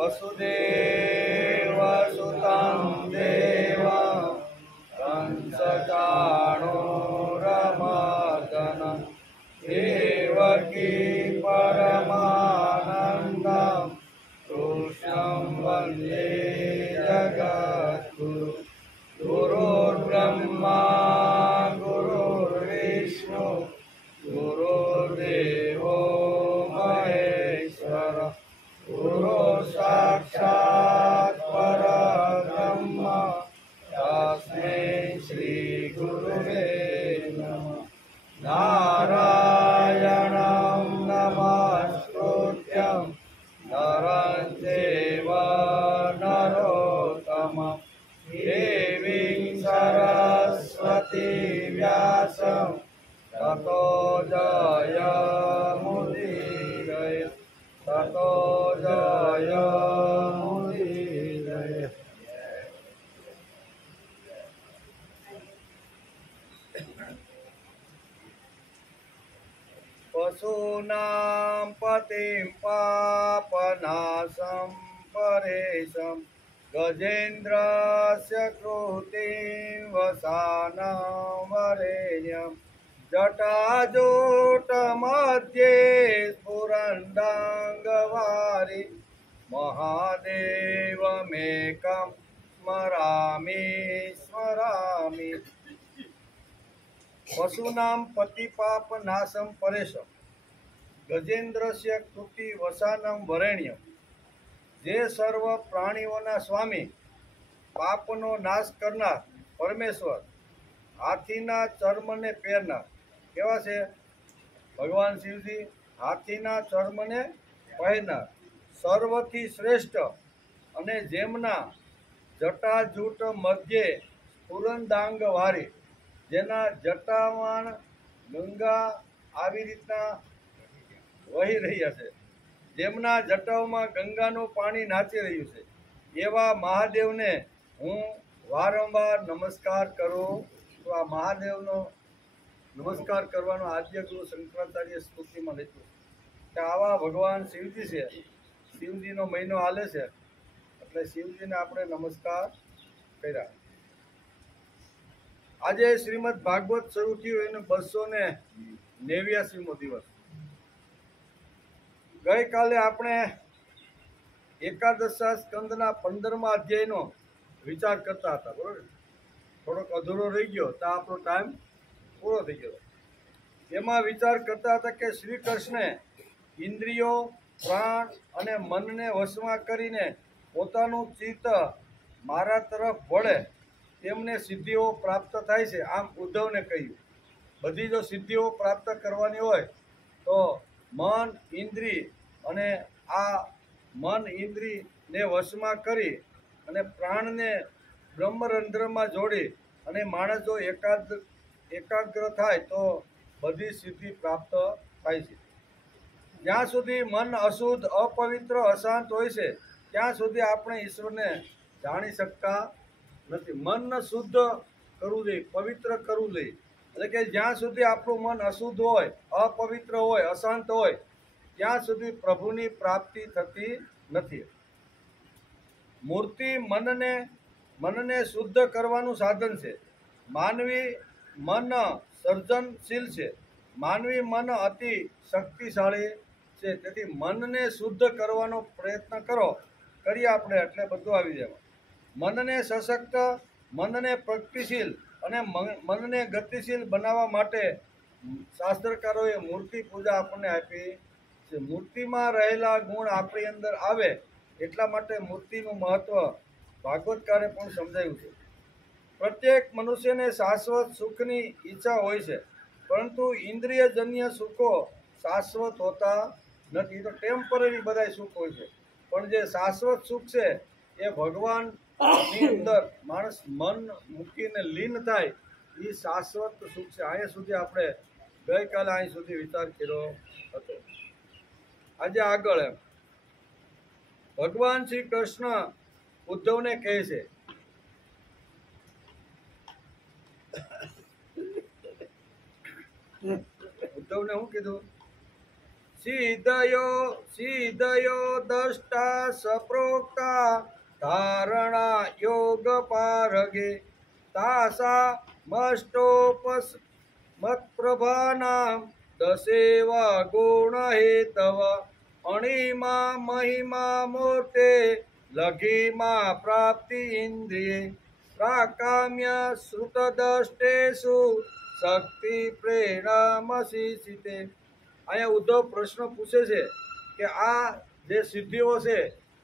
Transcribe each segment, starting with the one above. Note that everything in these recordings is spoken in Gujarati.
वसुदेवसुतं देवं कंसचाणूरमर्दन देवकी परमानन्दं कृष्णं वन्दे जगद्गुरु गुरुर्ब्रह्मा गुरुर्विष्णु गुरुर्देवो महेश्वर गुरु साक्षात् परब्रह्म तस्मै श्री गुरुवे नमः। नारायणं नमस्कृत्यं नरं चैव नरोत्तमं देवीं सरस्वतीं व्यासं ततो जयमुदीरये ततो जयमुदीरये। पशूनां पतिं पापनाशं परेशं गजेन्द्रस्य कृतिं वसानं वरेण्यं जटाजूटमध्ये स्फुरन्दाङ्गवारि महादेवमेकं स्मरामि स्मरामि। पशूनां पतिपापनाशं परेशं गजेन्द्रस्य कृति वसानं वरेण्यं। જે સર્વ પ્રાણીઓના સ્વામી પાપનો નાશ કરનાર પરમેશ્વર હાથીના ચર્મને પહેરનાર કેવા છે ભગવાન શિવજી હાથીના ચર્મને પહેરનાર સર્વથી શ્રેષ્ઠ અને જેમના જટાજૂટ મધ્યે સ્ફુરંદાંગ વારી જેના જટામાં ગંગા આવી રીતના વહી રહ્યા છે જેમના જટાઓમાં ગંગાનું પાણી નાચી રહ્યું છે એવા મહાદેવને હું વારંવાર નમસ્કાર કરું તો આ મહાદેવનો નમસ્કાર કરવાનો આદ્ય ગુરુ શંકરાચાર્ય સ્તુતિમાં લીધું કે આવા ભગવાન શિવજી છે શિવજીનો મહિનો હાલે છે એટલે શિવજીને આપણે નમસ્કાર કર્યા। આજે શ્રીમદ ભાગવત શરૂ થયું એનો 289મો દિવસ। ગઈકાલે આપણે એકાદશા સ્કંદના 15મા અધ્યાયનો વિચાર કરતા હતા બરોબર થોડોક અધૂરો રહી ગયો તો આપણો ટાઈમ પૂરો થઈ ગયો। એમાં વિચાર કરતા હતા કે શ્રી કૃષ્ણે ઇન્દ્રિયો પ્રાણ અને મનને વશમાં કરીને પોતાનું ચિત્ત મારા તરફ વળે તેમને સિદ્ધિઓ પ્રાપ્ત થાય છે આમ ઉદ્ધવને કહ્યું। બધી જો સિદ્ધિઓ પ્રાપ્ત કરવાની હોય તો મન ઇન્દ્રિય અને આ મન ઇન્દ્રિયને વશમાં કરી અને પ્રાણને બ્રહ્મરંધ્રમાં જોડી અને માણસ જો એકાગ્ર થાય તો બધી સિદ્ધિ પ્રાપ્ત થાય છે। જ્યાં સુધી મન અશુદ્ધ અપવિત્ર અશાંત હોય છે ત્યાં સુધી આપણે ઈશ્વરને જાણી શકતા નથી। મનને શુદ્ધ કરવું જોઈએ પવિત્ર કરવું જોઈએ એટલે કે જ્યાં સુધી આપણું મન અશુદ્ધ હોય અપવિત્ર હોય અશાંત હોય ત્યાં સુધી પ્રભુની પ્રાપ્તિ થતી નથી। મૂર્તિ મનને શુદ્ધ કરવાનું સાધન છે। માનવી મન સર્જનશીલ છે। માનવી મન અતિ શક્તિશાળી છે તેથી મનને શુદ્ધ કરવાનો પ્રયત્ન કરીએ આપણે એટલે બધું આવી જાય। મનને સશક્ત મનને પ્રગતિશીલ અને મનને ગતિશીલ બનાવવા માટે શાસ્ત્રકારોએ મૂર્તિ પૂજા આપણને આપી છે। મૂર્તિમાં રહેલા ગુણ આપણી અંદર આવે એટલા માટે મૂર્તિનું મહત્વ ભાગવતકારે પણ સમજાવ્યું છે। પ્રત્યેક મનુષ્યને શાશ્વત સુખની ઈચ્છા હોય છે પરંતુ ઇન્દ્રિયજન્ય સુખો શાશ્વત હોતા નથી। તો ટેમ્પરરી બધા સુખ હોય છે પણ જે શાશ્વત સુખ છે એ ભગવાનની અંદર માણસ મન મૂકીને લીન થાય એ શાશ્વત સુખ છે। અહીંયા સુધી આપણે ગઈકાલે અહીં સુધી વિચાર કર્યો હતો। આજે આગળ ભગવાન શ્રી કૃષ્ણ ઉદ્ધવને કહે છે ઉદ્ધવને શું કીધું સિદ્ધયો દષ્ટા સપ્રોક્તા ધારણા યોગ પારગે તાસા મષ્ટોપસ મત્પ્રભાનામ દસેવ ગુણ હેતવ અણિમા મહિમા મૂર્તે લઘિમા પ્રાપ્તિ ઇન્દ્રિયે પ્રાકામ્ય શ્રુતદષ્ટેષુ શક્તિ પ્રેરણામસી સિતે. અહીંયા ઉદ્ધવ પ્રશ્ન પૂછે છે કે આ જે સિદ્ધિઓ છે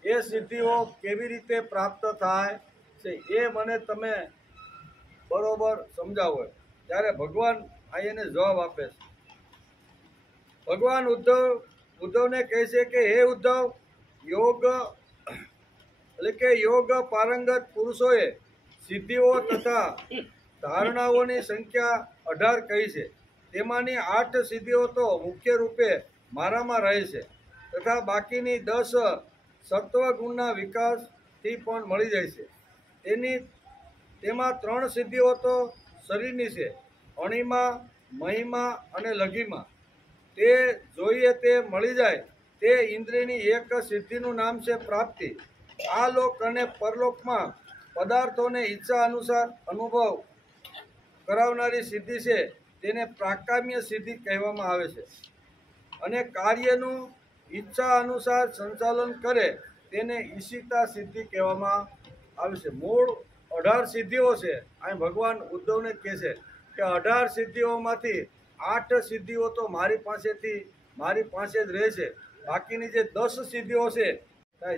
એ સિદ્ધિઓ કેવી રીતે પ્રાપ્ત થાય છે એ મને તમે બરોબર સમજાવો. ત્યારે ભગવાન એને જવાબ આપે છે. ભગવાન ઉદ્ધવને કહે છે કે હે ઉદ્ધવ, યોગ એટલે કે યોગ પારંગત પુરુષોએ સિદ્ધિઓ તથા ધારણાઓની સંખ્યા 18 કહી છે. તેમાંની 8 સિદ્ધિઓ તો મુખ્ય રૂપે મારામાં રહે છે તથા બાકીની 10 સત્વગુણના વિકાસથી પણ મળી જાય છે. તેમાં 3 સિદ્ધિઓ તો શરીરની છે, અણિમા, મહિમા અને લઘિમા. તે જોઈએ તે મળી જાય તે ઇન્દ્રિયની એક સિદ્ધિનું નામ છે પ્રાપ્તિ. આ લોક અને પરલોકમાં પદાર્થોને ઈચ્છા અનુસાર અનુભવ કરાવનારી સિદ્ધિ છે તેને પ્રાકામ્ય સિદ્ધિ કહેવામાં આવે છે. અને કાર્યનું ઈચ્છા અનુસાર સંચાલન કરે તેને ઈશિતા સિદ્ધિ કહેવામાં આવે છે. મૂળ 18 સિદ્ધિઓ છે. અહીં ભગવાન ઉદ્ધવને કહે છે કે 18 સિદ્ધિઓમાંથી 8 સિદ્ધિઓ તો મારી પાસે જ રહે છે. બાકીની જે 10 સિદ્ધિઓ છે,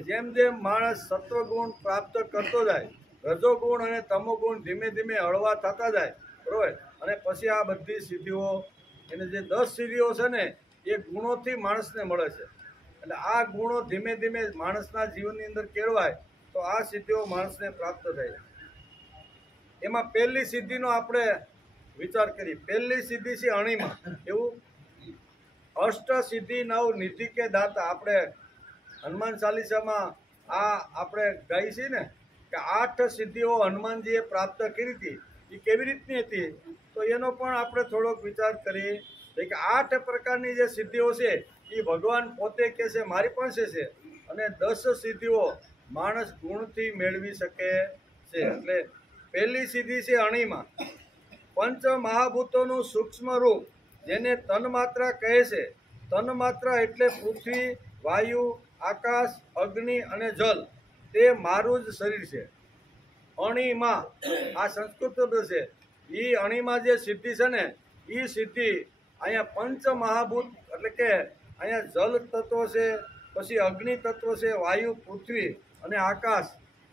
જેમ જેમ માણસ સત્વગુણ પ્રાપ્ત કરતો જાય, રજોગુણ અને તમોગુણ ધીમે ધીમે હળવા થતા જાય, બરોબર. અને પછી આ બધી સિદ્ધિઓ, એને જે 10 સિદ્ધિઓ છે ને એ ગુણોથી માણસને મળે છે. એટલે આ ગુણો ધીમે ધીમે માણસના જીવનની અંદર કેળવાય તો આ સિદ્ધિઓ માણસને પ્રાપ્ત થાય. એમાં પહેલી સિદ્ધિનો આપણે વિચાર કરીએ. પહેલી સિદ્ધિ છે અણિમા. એવું અષ્ટ સિદ્ધિ નવ નિધિ કે દાતા. આપણે હનુમાન ચાલીસામાં આપણે ગાઈ છીએ ને કે 8 સિદ્ધિઓ હનુમાનજીએ પ્રાપ્ત કરી હતી. એ કેવી રીતની હતી તો એનો પણ આપણે થોડોક વિચાર કરીએ કે 8 પ્રકારની જે સિદ્ધિઓ છે એ ભગવાન પોતે કહે છે મારી પાસે છે. અને 10 સિદ્ધિઓ માણસ ગુણથી મેળવી શકે છે. એટલે પહેલી સિદ્ધિ છે અણિમા. પંચ મહાભૂતોનું સૂક્ષ્મ રૂપ જેને તન્માત્રા કહે છે. તન્માત્રા એટલે પૃથ્વી, વાયુ, આકાશ, અગ્નિ અને જલ. તે મારું જ શરીર છે. અણિમા આ સંસ્કૃત શબ્દ છે. એ અણિમા જે સિદ્ધિ છે ને એ સિદ્ધિ અહીંયા પંચ મહાભૂત એટલે કે અહીંયા જલ તત્વ છે, પછી અગ્નિ તત્વ છે, વાયુ, પૃથ્વી અને આકાશ.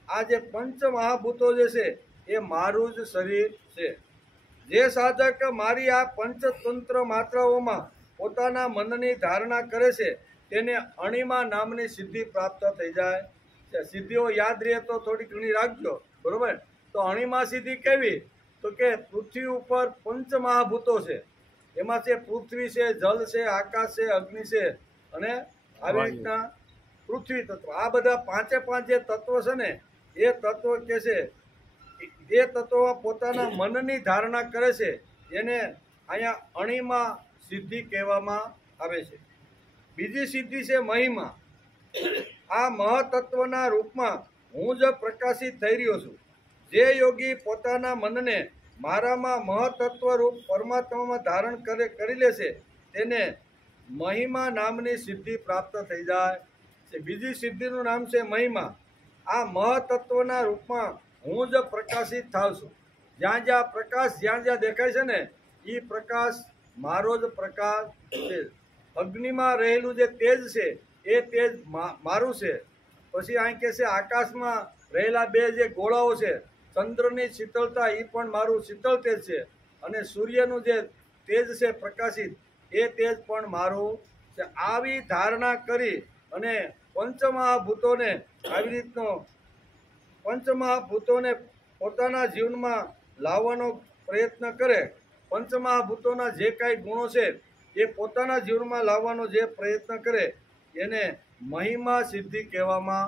આ જે પંચ મહાભૂતો જે છે એ મારું જ શરીર છે. જે સાધક મારી આ પંચતંત્ર માત્રાઓમાં પોતાના મનની ધારણા કરે છે તેને અણિમા નામની સિદ્ધિ પ્રાપ્ત થઈ જાય છે. સિદ્ધિઓ યાદ રહે તો થોડી ઘણી રાખજો, બરોબર. તો અણિમા સિદ્ધિ કેવી તો કે પૃથ્વી ઉપર પંચ મહાભૂતો છે. એમાં છે પૃથ્વી છે, જલ છે, આકાશ છે, અગ્નિ છે અને આવી રીતના પૃથ્વી તત્વ. આ બધા 5 જે તત્વ છે ને એ તત્વ કે છે એ તત્વો પોતાના મનની ધારણા કરે છે એને અહીંયા અણિમા સિદ્ધિ કહેવામાં આવે છે. બીજી સિદ્ધિ છે મહિમા. આ મહતત્વના રૂપમાં હું જ પ્રકાશિત થઈ રહ્યો છું. જે યોગી પોતાના મનને મારામાં મહતત્વ રૂપ પરમાત્મામાં ધારણ કરી લેશે તેને મહિમા નામની સિદ્ધિ પ્રાપ્ત થઈ જાય છે. બીજી સિદ્ધિનું નામ છે મહિમા. આ મહતત્વના રૂપમાં હું જ પ્રકાશિત થાવ છું. જ્યાં જ્યાં પ્રકાશ જ્યાં દેખાય છે ને એ પ્રકાશ મારો જ પ્રકાશ છે. અગ્નિમાં રહેલું જે તેજ છે એ તેજ મારું છે. પછી અહીં કહે છે આકાશમાં રહેલા 2 જે ગોળાઓ છે, ચંદ્રની શીતળતા એ પણ મારું શીતળ તેજ છે. અને સૂર્યનું જે તેજ છે પ્રકાશિત એ તેજ પણ મારું છે. આવી ધારણા કરી અને પંચમહાભૂતોને આવી રીતનો પંચમહાભૂતોને પોતાના જીવનમાં લાવવાનો પ્રયત્ન કરે. પંચમહાભૂતોના જે કાંઈ ગુણો છે એ પોતાના જીવનમાં લાવવાનો જે પ્રયત્ન કરે એને મહિમા સિદ્ધિ કહેવામાં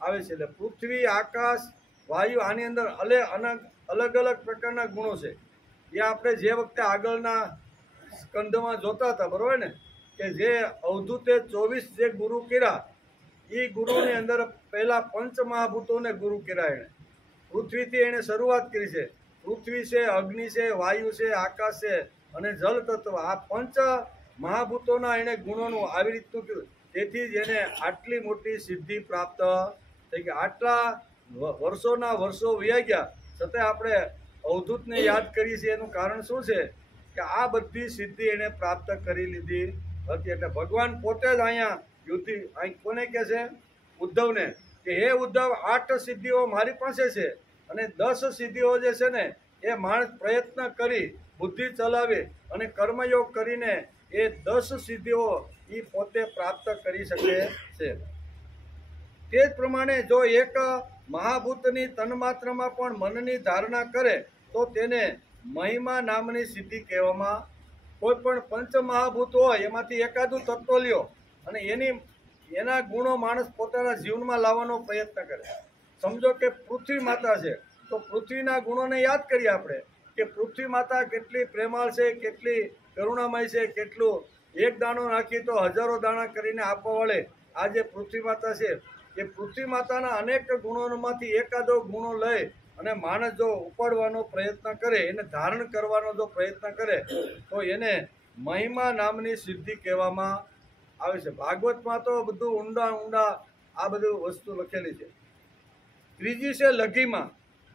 આવે છે. એટલે પૃથ્વી, આકાશ, વાયુ આની અંદર અલગ અલગ પ્રકારના ગુણો છે. એ આપણે જે વખતે આગળના સ્કંદમાં જોતા હતા, બરોબર ને, કે જે અવધૂતે 24 જે ગુરુ કર્યા એ ગુરુની અંદર પહેલા પંચમહાભૂતોને ગુરુ કર્યા. એણે પૃથ્વીથી એણે શરૂઆત કરી છે. પૃથ્વી છે, અગ્નિ છે, વાયુ છે, આકાશ છે અને જલ તત્વ, આ પંચ મહાભૂતોના એણે ગુણોનું આવી રીતનું કર્યું. તેથી જ એને આટલી મોટી સિદ્ધિ પ્રાપ્ત થઈ ગઈ. આટલા વર્ષોના વર્ષો વયા ગયા છતાં આપણે અવધૂતને યાદ કરીએ છીએ. એનું કારણ શું છે કે આ બધી સિદ્ધિ એણે પ્રાપ્ત કરી લીધી હતી. એટલે ભગવાન પોતે જ અહીંયા યુધિ અહીં કોને કહે છે? ઉદ્ધવને, કે હે ઉદ્ધવ, 8 સિદ્ધિઓ મારી પાસે છે અને 10 સિદ્ધિઓ જે છે ને એ માણસ પ્રયત્ન કરી બુદ્ધિ ચલાવી અને કર્મયોગ કરીને એ 10 સિદ્ધિઓ એ પોતે પ્રાપ્ત કરી શકે છે. તે જ પ્રમાણે જો એક મહાભૂતની તન્માત્રમાં પણ મનની ધારણા કરે તો તેને મહિમા નામની સિદ્ધિ કહેવામાં. કોઈ પણ પંચ મહાભૂત હોય એમાંથી એકાદું તત્વ લ્યો અને એના ગુણો માણસ પોતાના જીવનમાં લાવવાનો પ્રયત્ન કરે. સમજો કે પૃથ્વી માતા છે તો પૃથ્વીના ગુણોને યાદ કરીએ આપણે કે પૃથ્વી માતા કેટલી પ્રેમાળ છે, કેટલી કરુણામય છે, કેટલું એક દાણો નાખી તો હજારો દાણા કરીને આપવા વાળે આ જે પૃથ્વી માતા છે એ પૃથ્વી માતાના અનેક ગુણોમાંથી એકાદો ગુણો લઈ અને માણસ જો ઉપાડવાનો પ્રયત્ન કરે, એને ધારણ કરવાનો જો પ્રયત્ન કરે તો એને મહિમા નામની સિદ્ધિ કહેવામાં આવે છે. ભાગવતમાં તો બધું ઊંડા ઊંડા આ બધું વસ્તુ લખેલી છે. ત્રીજી છે લઘિમા.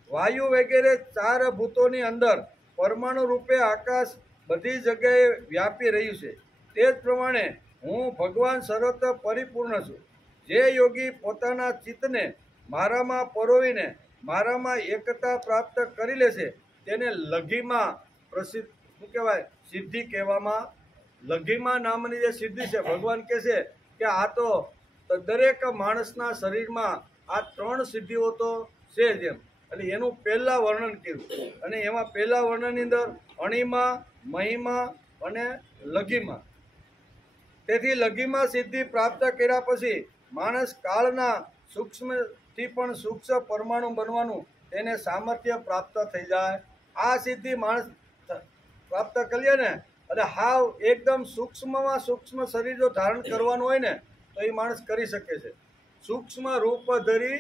વાયુ વગેરે 4 ભૂતોની અંદર પરમાણુ રૂપે આકાશ બધી જગ્યાએ વ્યાપી રહ્યું છે. તે જ પ્રમાણે હું ભગવાન સર્વત્ર પરિપૂર્ણ છું. જે યોગી પોતાના ચિત્તને મારામાં પરોવીને મારામાં એકતા પ્રાપ્ત કરી લે છે તેને લઘિમા પ્રસિદ્ધ શું કહેવાય? સિદ્ધિ કહેવામાં. લઘિમા નામની જે સિદ્ધિ છે, ભગવાન કહે છે કે આ તો દરેક માણસના શરીરમાં આ 3 સિદ્ધિઓ તો છે જ એમ. એટલે એનું પહેલા વર્ણન કર્યું અને એમાં પહેલા વર્ણનની અંદર અણિમા, મહિમા અને લઘિમા. તેથી લઘિમા સિદ્ધિ પ્રાપ્ત કર્યા પછી માણસ કાળના સૂક્ષ્મથી પણ સૂક્ષ્મ પરમાણુ બનવાનું તેને સામર્થ્ય પ્રાપ્ત થઈ જાય. આ સિદ્ધિ માણસ પ્રાપ્ત કરીએ ને એટલે હાવ એકદમ સૂક્ષ્મમાં સૂક્ષ્મ શરીર જો ધારણ કરવાનું હોય ને તો એ માણસ કરી શકે છે. સૂક્ષ્મ રૂપ ધરી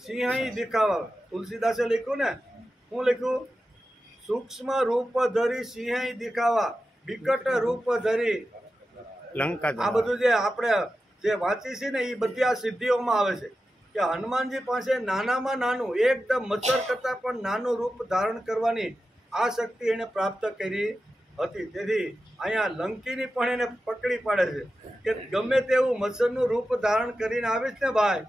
સિંહાઈ દેખાવા. તુલસીદાસે લખ્યું ને, શું લખ્યું? સૂક્ષ્મ રૂપ ધરી સિંહાઈ દેખાવા, વિકટ રૂપ ધરી લંકા. આ બધું જે આપણે જે વાંચી છે ને એ બધી આ સિદ્ધિઓમાં આવે છે કે હનુમાનજી પાસે નાનામાં નાનું એકદમ મચ્છર કરતાં પણ નાનું રૂપ ધારણ કરવાની આ શક્તિ એને પ્રાપ્ત કરી હતી. તેથી અહીંયા લંકીની પણ એને પકડી પાડે છે કે ગમે તેવું મચ્છરનું રૂપ ધારણ કરીને આવીશ ને ભાઈ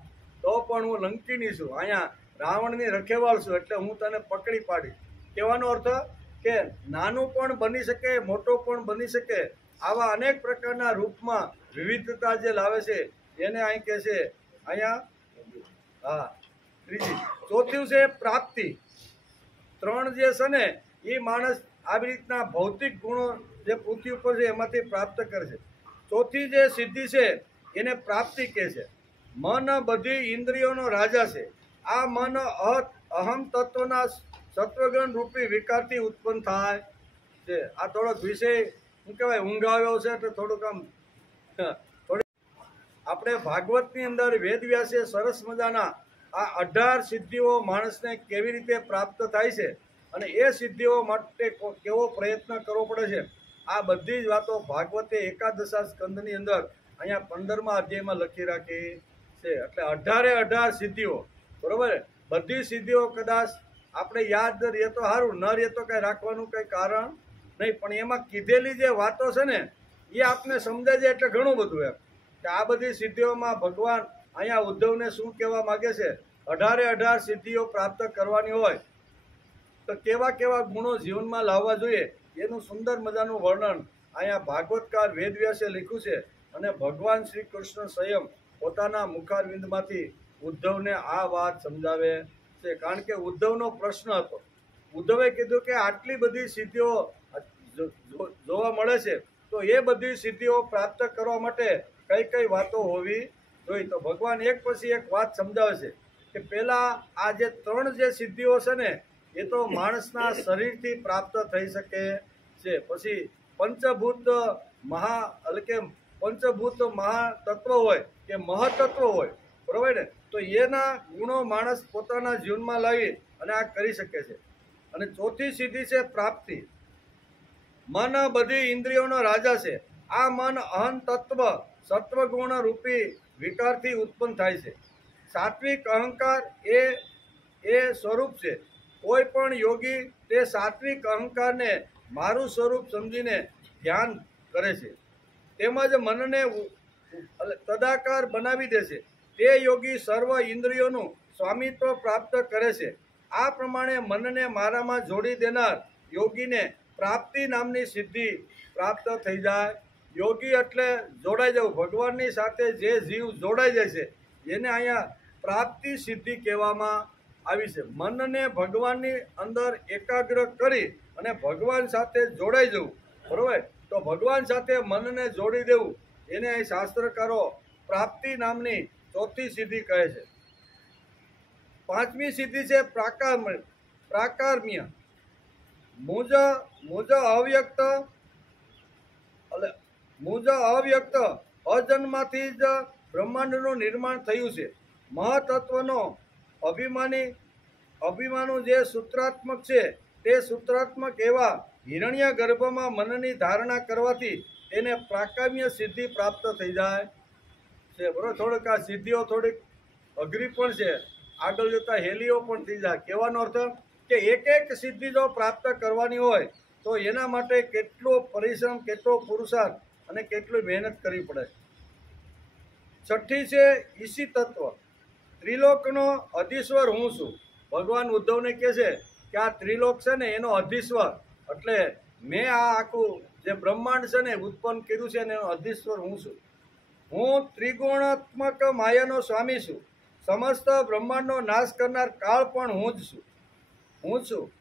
તો પણ હું લંકીની છું, અહીંયા રાવણની રખેવાળ છું, એટલે હું તને પકડી પાડીશ. કહેવાનો અર્થ કે નાનું પણ બની શકે, મોટો પણ બની શકે. આવા અનેક પ્રકારના રૂપમાં વિવિધતા જે લાવે છે એને અહીં કહે છે. અહીંયા હા ત્રીજી. ચોથું છે પ્રાપ્તિ. 3 જે છે ને એ માણસ આવી રીતના ભૌતિક ગુણો જે પૃથ્વી ઉપર છે એમાંથી પ્રાપ્ત કરે છે. ચોથી જે સિદ્ધિ છે એને પ્રાપ્તિ કહે છે. મન બધી ઇન્દ્રિયોનો રાજા છે. આ મન અહમ તત્વના સત્વગણ રૂપી વિકારથી ઉત્પન્ન થાય છે. આ થોડોક વિષય શું કહેવાય ઊંઘ આવ્યો છે એટલે થોડુંક આમ આપણે ભાગવતની અંદર વેદવ્યાસે સરસ મજાના આ 18 સિદ્ધિઓ માણસને કેવી રીતે પ્રાપ્ત થાય છે અને એ સિદ્ધિઓ માટે કેવો પ્રયત્ન કરવો પડે છે આ બધી જ વાતો ભાગવતે 11 સ્કંદની અંદર અહીંયા 15મા અધ્યાયમાં લખી રાખી છે. એટલે 18 સિદ્ધિઓ, બરોબર. બધી સિદ્ધિઓ કદાચ આપણે યાદ રહે તો સારું, ન રહે તો કંઈ રાખવાનું કંઈ કારણ નહીં. પણ એમાં કીધેલી જે વાતો છે ને એ આપને સમજાય છે એટલે ઘણું બધું એમ કે આ બધી સિદ્ધિઓમાં ભગવાન અહીંયા ઉદ્ધવને શું કહેવા માગે છે? 18 સિદ્ધિઓ પ્રાપ્ત કરવાની હોય તો કેવા કેવા ગુણો જીવનમાં લાવવા જોઈએ એનું સુંદર મજાનું વર્ણન અહીંયા ભાગવતકાર વેદવ્યાસે લખ્યું છે. અને ભગવાન શ્રી કૃષ્ણ સ્વયં પોતાના મુખારવિંદમાંથી ઉદ્ધવને આ વાત સમજાવે છે. કારણ કે ઉદ્ધવનો પ્રશ્ન હતો. ઉદ્ધવે કીધું કે આટલી બધી સિદ્ધિઓ જોવા મળે છે તો એ બધી સિદ્ધિઓ પ્રાપ્ત કરવા માટે કઈ કઈ વાતો હોવી જોઈએ. તો ભગવાન એક પછી એક વાત સમજાવે છે કે પહેલાં આ જે 3 જે સિદ્ધિઓ છે ને એ તો માણસના શરીરથી પ્રાપ્ત થઈ શકે છે. પછી પંચભૂત એટલે કે પંચભૂત મહાતત્વ હોય કે મહતત્વ હોય, બરોબર ને? તો એના ગુણો માણસ પોતાના જીવનમાં લાવી અને આ કરી શકે છે. અને ચોથી સિદ્ધિ છે પ્રાપ્તિ. મન બધી ઇન્દ્રિયોનો રાજા છે. આ મન અહં તત્વ સત્વગુણ રૂપી વિકારથી ઉત્પન્ન થાય છે. સાત્વિક અહંકાર એ સ્વરૂપ છે. કોઈ પણ યોગી તે સાત્વિક અહંકારને મારું સ્વરૂપ સમજીને ધ્યાન કરે છે, તેમજ મનને તદાકાર બનાવી દે છે. તે યોગી સર્વ ઇન્દ્રિયોનું સ્વામિત્વ પ્રાપ્ત કરે છે. આ પ્રમાણે મનને મારામાં જોડી દેનાર યોગીને પ્રાપ્તિ નામની સિદ્ધિ પ્રાપ્ત થઈ જાય. યોગી એટલે જોડાઈ જવું. ભગવાનની સાથે જે જીવ જોડાઈ જાય છે એને અહીંયા પ્રાપ્તિ સિદ્ધિ કહેવામાં આવી છે. મનને ભગવાનની અંદર એકાગ્ર કરી અને ભગવાન સાથે જોડાઈ જવું, બરોબર? તો ભગવાન સાથે મનને જોડી દેવું એને અહીં શાસ્ત્રકારો પ્રાપ્તિ નામની ચોથી સિદ્ધિ કહે છે. પાંચમી સિદ્ધિ છે પ્રાકાર્મ્ય. મુજ અવ્યક્ત અજન્મથી જ બ્રહ્માંડનું નિર્માણ થયું છે. મહતત્વનો અભિમાનું જે સૂત્રાત્મક છે તે સૂત્રાત્મક એવા હિરણ્ય ગર્ભમાં મનની ધારણા કરવાથી તેને પ્રાકામ્ય સિદ્ધિ પ્રાપ્ત થઈ જાય છે. બરોબર? થોડીક આ સિદ્ધિઓ થોડીક અઘરી પણ છે, આગળ જતા હેલીઓ પણ થઈ જાય. કહેવાનો અર્થ કે એક સિદ્ધિ જો પ્રાપ્ત કરવાની હોય તો એના માટે કેટલો પરિશ્રમ, કેટલો પુરુષાર્થ અને કેટલી મહેનત કરવી પડે. છઠ્ઠી છે ઈશી તત્વ. ત્રિલોકનો અધીશ્વર હું છું. ભગવાન ઉદ્ધવને કહે છે કે આ ત્રિલોક છે ને એનો અધીશ્વર, એટલે મેં આ આખું જે બ્રહ્માંડ છે ને ઉત્પન્ન કર્યું છે ને એનો અધીશ્વર હું છું. હું ત્રિગુણાત્મક માયાનો સ્વામી છું. સમસ્ત બ્રહ્માંડનો નાશ કરનાર કાળ પણ હું જ છું.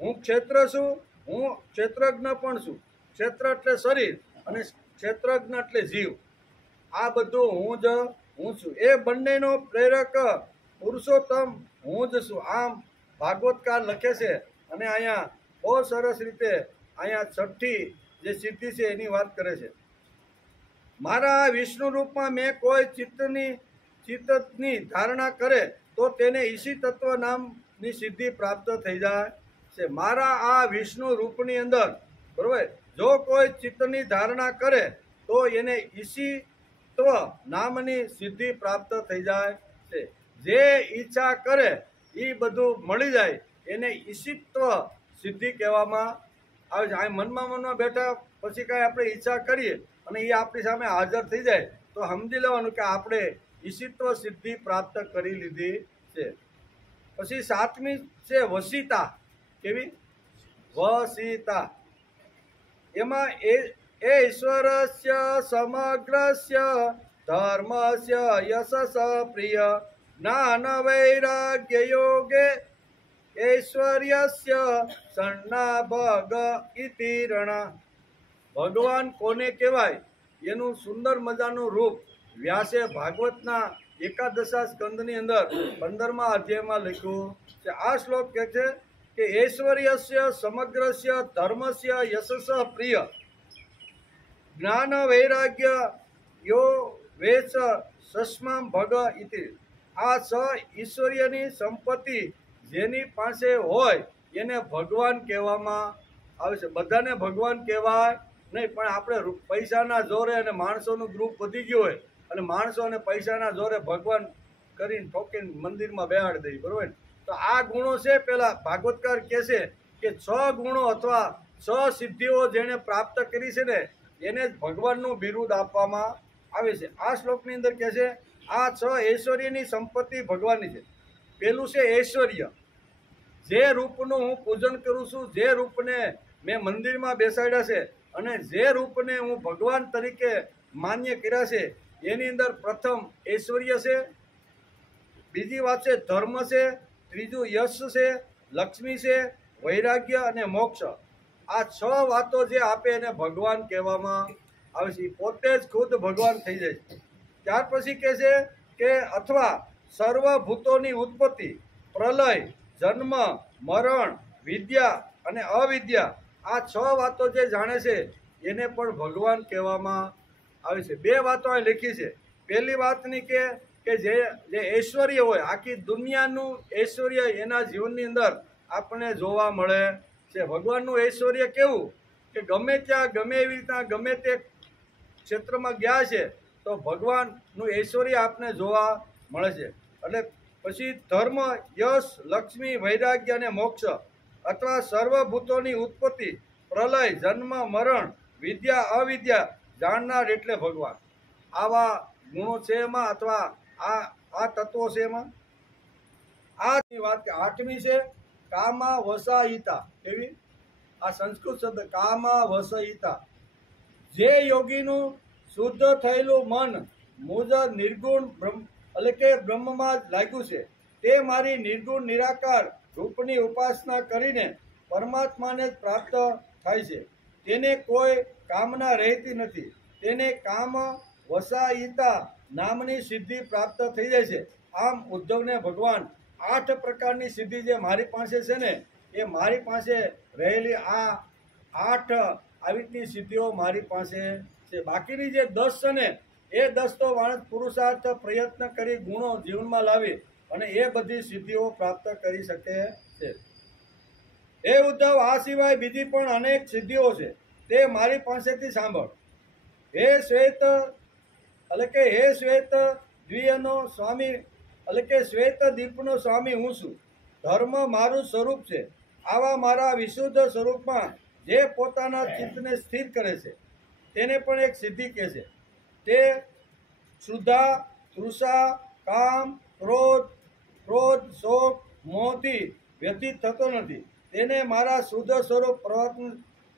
હું ક્ષેત્ર છું, હું ક્ષેત્રજ્ઞ પણ છું. ક્ષેત્ર એટલે શરીર અને ક્ષેત્રજ્ઞ એટલે જીવ. આ બધું હું છું. એ બંનેનો પ્રેરક પુરુષોત્તમ હું જ છું. આમ ભાગવતકાર લખે છે અને અહીંયા બહુ સરસ રીતે અહીંયા છઠ્ઠી જે સિદ્ધિ છે એની વાત કરે છે. મારા વિષ્ણુ રૂપમાં મેં કોઈ ચિત્તની ધારણા કરે તો તેને ઈશી તત્વ નામની સિદ્ધિ પ્રાપ્ત થઈ જાય છે. મારા આ વિષ્ણુ રૂપની અંદર, બરોબર, જો કોઈ ચિત્તની ધારણા કરે તો એને ઈશીત્વ નામની સિદ્ધિ પ્રાપ્ત થઈ જાય છે. જે ઈચ્છા કરે એ બધું મળી જાય એને ઈશિત્વ સિદ્ધિ કહેવામાં આવે છે. આ મનમાં બેઠા પછી કાંઈ આપણે ઈચ્છા કરીએ અને એ આપણી સામે હાજર થઈ જાય તો સમજી લેવાનું કે આપણે ઈશિત્વ સિદ્ધિ પ્રાપ્ત કરી લીધી છે. પછી સાતમી છે વસિતા. કેવી? વસિતા. એમાં એ ઈશ્વરસ્ય સમગ્રસ્ય ધર્મસ્ય યશસ પ્રિય જ્ઞાન વૈરાગ્ય યોગે ઐશ્વર્યસ્ય સન્ના ભગ ઇતિ રણા. ભગવાન કોને કહેવાય એનું સુંદર મજાનું રૂપ વ્યાસે ભાગવતના એકાદશા સ્કંદની અંદર 15મા અધ્યાયમાં લખ્યું છે. આ શ્લોક કહે છે કે ઐશ્વર્યસ્ય સમગ્રસ્ય ધર્મસ્ય યશસ પ્રિય જ્ઞાન વૈરાગ્ય યો વેચ સસ્મામ ભગ ઇતિ. આ ઈશ્વરીયની સંપત્તિ જેની પાસે હોય એને ભગવાન કહેવામાં આવે છે. બધાને ભગવાન કહેવાય નહીં, પણ આપણે પૈસાના જોરે અને માણસોનું ગ્રુપ વધી ગયું હોય અને માણસો અને પૈસાના જોરે ભગવાન કરીને ઠોકીને મંદિરમાં બેહાડી દઈએ, બરોબર? તો આ ગુણો છે. પેલા ભાગવતકાર કહે છે કે 6 ગુણો અથવા 6 સિદ્ધિઓ જેણે પ્રાપ્ત કરી છે ને એને જ ભગવાનનું બિરુદ આપવામાં આવે છે. આ શ્લોકની અંદર કહે છે આ 6 ઐશ્વર્યની સંપત્તિ ભગવાનની છે. પેલું છે ઐશ્વર્ય. જે રૂપનું હું પૂજન કરું છું, જે રૂપને મેં મંદિરમાં બેસાડ્યા છે અને જે રૂપને હું ભગવાન તરીકે માન્ય કર્યા છે એની અંદર પ્રથમ ઐશ્વર્ય છે, બીજી વાત છે ધર્મ છે, ત્રીજું યશ છે, લક્ષ્મી છે, વૈરાગ્ય અને મોક્ષ. આ 6 વાતો જે આપે એને ભગવાન કહેવામાં આવે છે. પોતે જ ખુદ ભગવાન થઈ જાય છે. ત્યાર પછી કહે છે કે અથવા સર્વભૂતોની ઉત્પત્તિ, પ્રલય, જન્મ, મરણ, વિદ્યા અને અવિદ્યા, આ 6 વાતો જે જાણે છે એને પણ ભગવાન કહેવામાં આવે છે. બે વાતો અહીં લખી છે. પહેલી વાતની કે જે ઐશ્વર્ય હોય, આખી દુનિયાનું ઐશ્વર્ય એના જીવનની અંદર આપણને જોવા મળે છે. ભગવાનનું ઐશ્વર્ય કેવું કે ગમે ત્યાં ગમે એવી રીતના ગમે તે ક્ષેત્રમાં ગયા છે તો ભગવાનનું ઐશ્વર્ય આપને જોવા મળે છે. એટલે પછી ધર્મ, યશ, લક્ષ્મી, વૈરાગ્ય અને મોક્ષ અથવા સર્વભૂતોની ઉત્પત્તિ, પ્રલય, જન્મ, મરણ, વિદ્યા, અવિદ્યા જાણનાર એટલે ભગવાન. આવા ગુણો છે એમાં, અથવા આ તત્વો છે એમાં. આ વાત 8મી છે કામા વસાહિતા. કેવી? આ સંસ્કૃત શબ્દ કામા વસાહિતા. જે યોગીનું શુદ્ધ થયેલું મન મુજ નિર્ગુણ એટલે કે બ્રહ્મમાં જ લાગ્યું છે, તે મારી નિર્ગુણ નિરાકાર રૂપની ઉપાસના કરીને પરમાત્માને જ પ્રાપ્ત થાય છે. તેને કોઈ કામના રહેતી નથી. તેને કામ વસાહિતા નામની સિદ્ધિ પ્રાપ્ત થઈ જાય છે. આમ ઉદ્ધવને ભગવાન 8 પ્રકારની સિદ્ધિ જે મારી પાસે છે ને, એ મારી પાસે રહેલી આ 8 આવી રીતની સિદ્ધિઓ મારી પાસે છે. બાકીની જે 10 છે ને, એ 10 તો માણસ પુરુષાર્થ પ્રયત્ન કરી ગુણો જીવનમાં લાવી અને એ બધી સિદ્ધિઓ પ્રાપ્ત કરી શકે છે. હે ઉદ્ધવ, આ સિવાય બીજી પણ અનેક સિદ્ધિઓ છે, તે મારી પાસેથી સાંભળ. હે શ્વેત એટલે કે હે શ્વેત દ્વિયનો સ્વામી એટલે કે શ્વેત દીપનો સ્વામી હું છું. ધર્મ મારું સ્વરૂપ છે. આવા મારા વિશુદ્ધ સ્વરૂપમાં જે પોતાના ચિત્તને સ્થિર કરે છે તેને પણ એક સિદ્ધિ કહે છે. તે શુદ્ધા, તૃષા, કામ, ક્રોધ, શોક, મોહથી વ્યતીત થતો નથી. તેને મારા શુદ્ધ સ્વરૂપ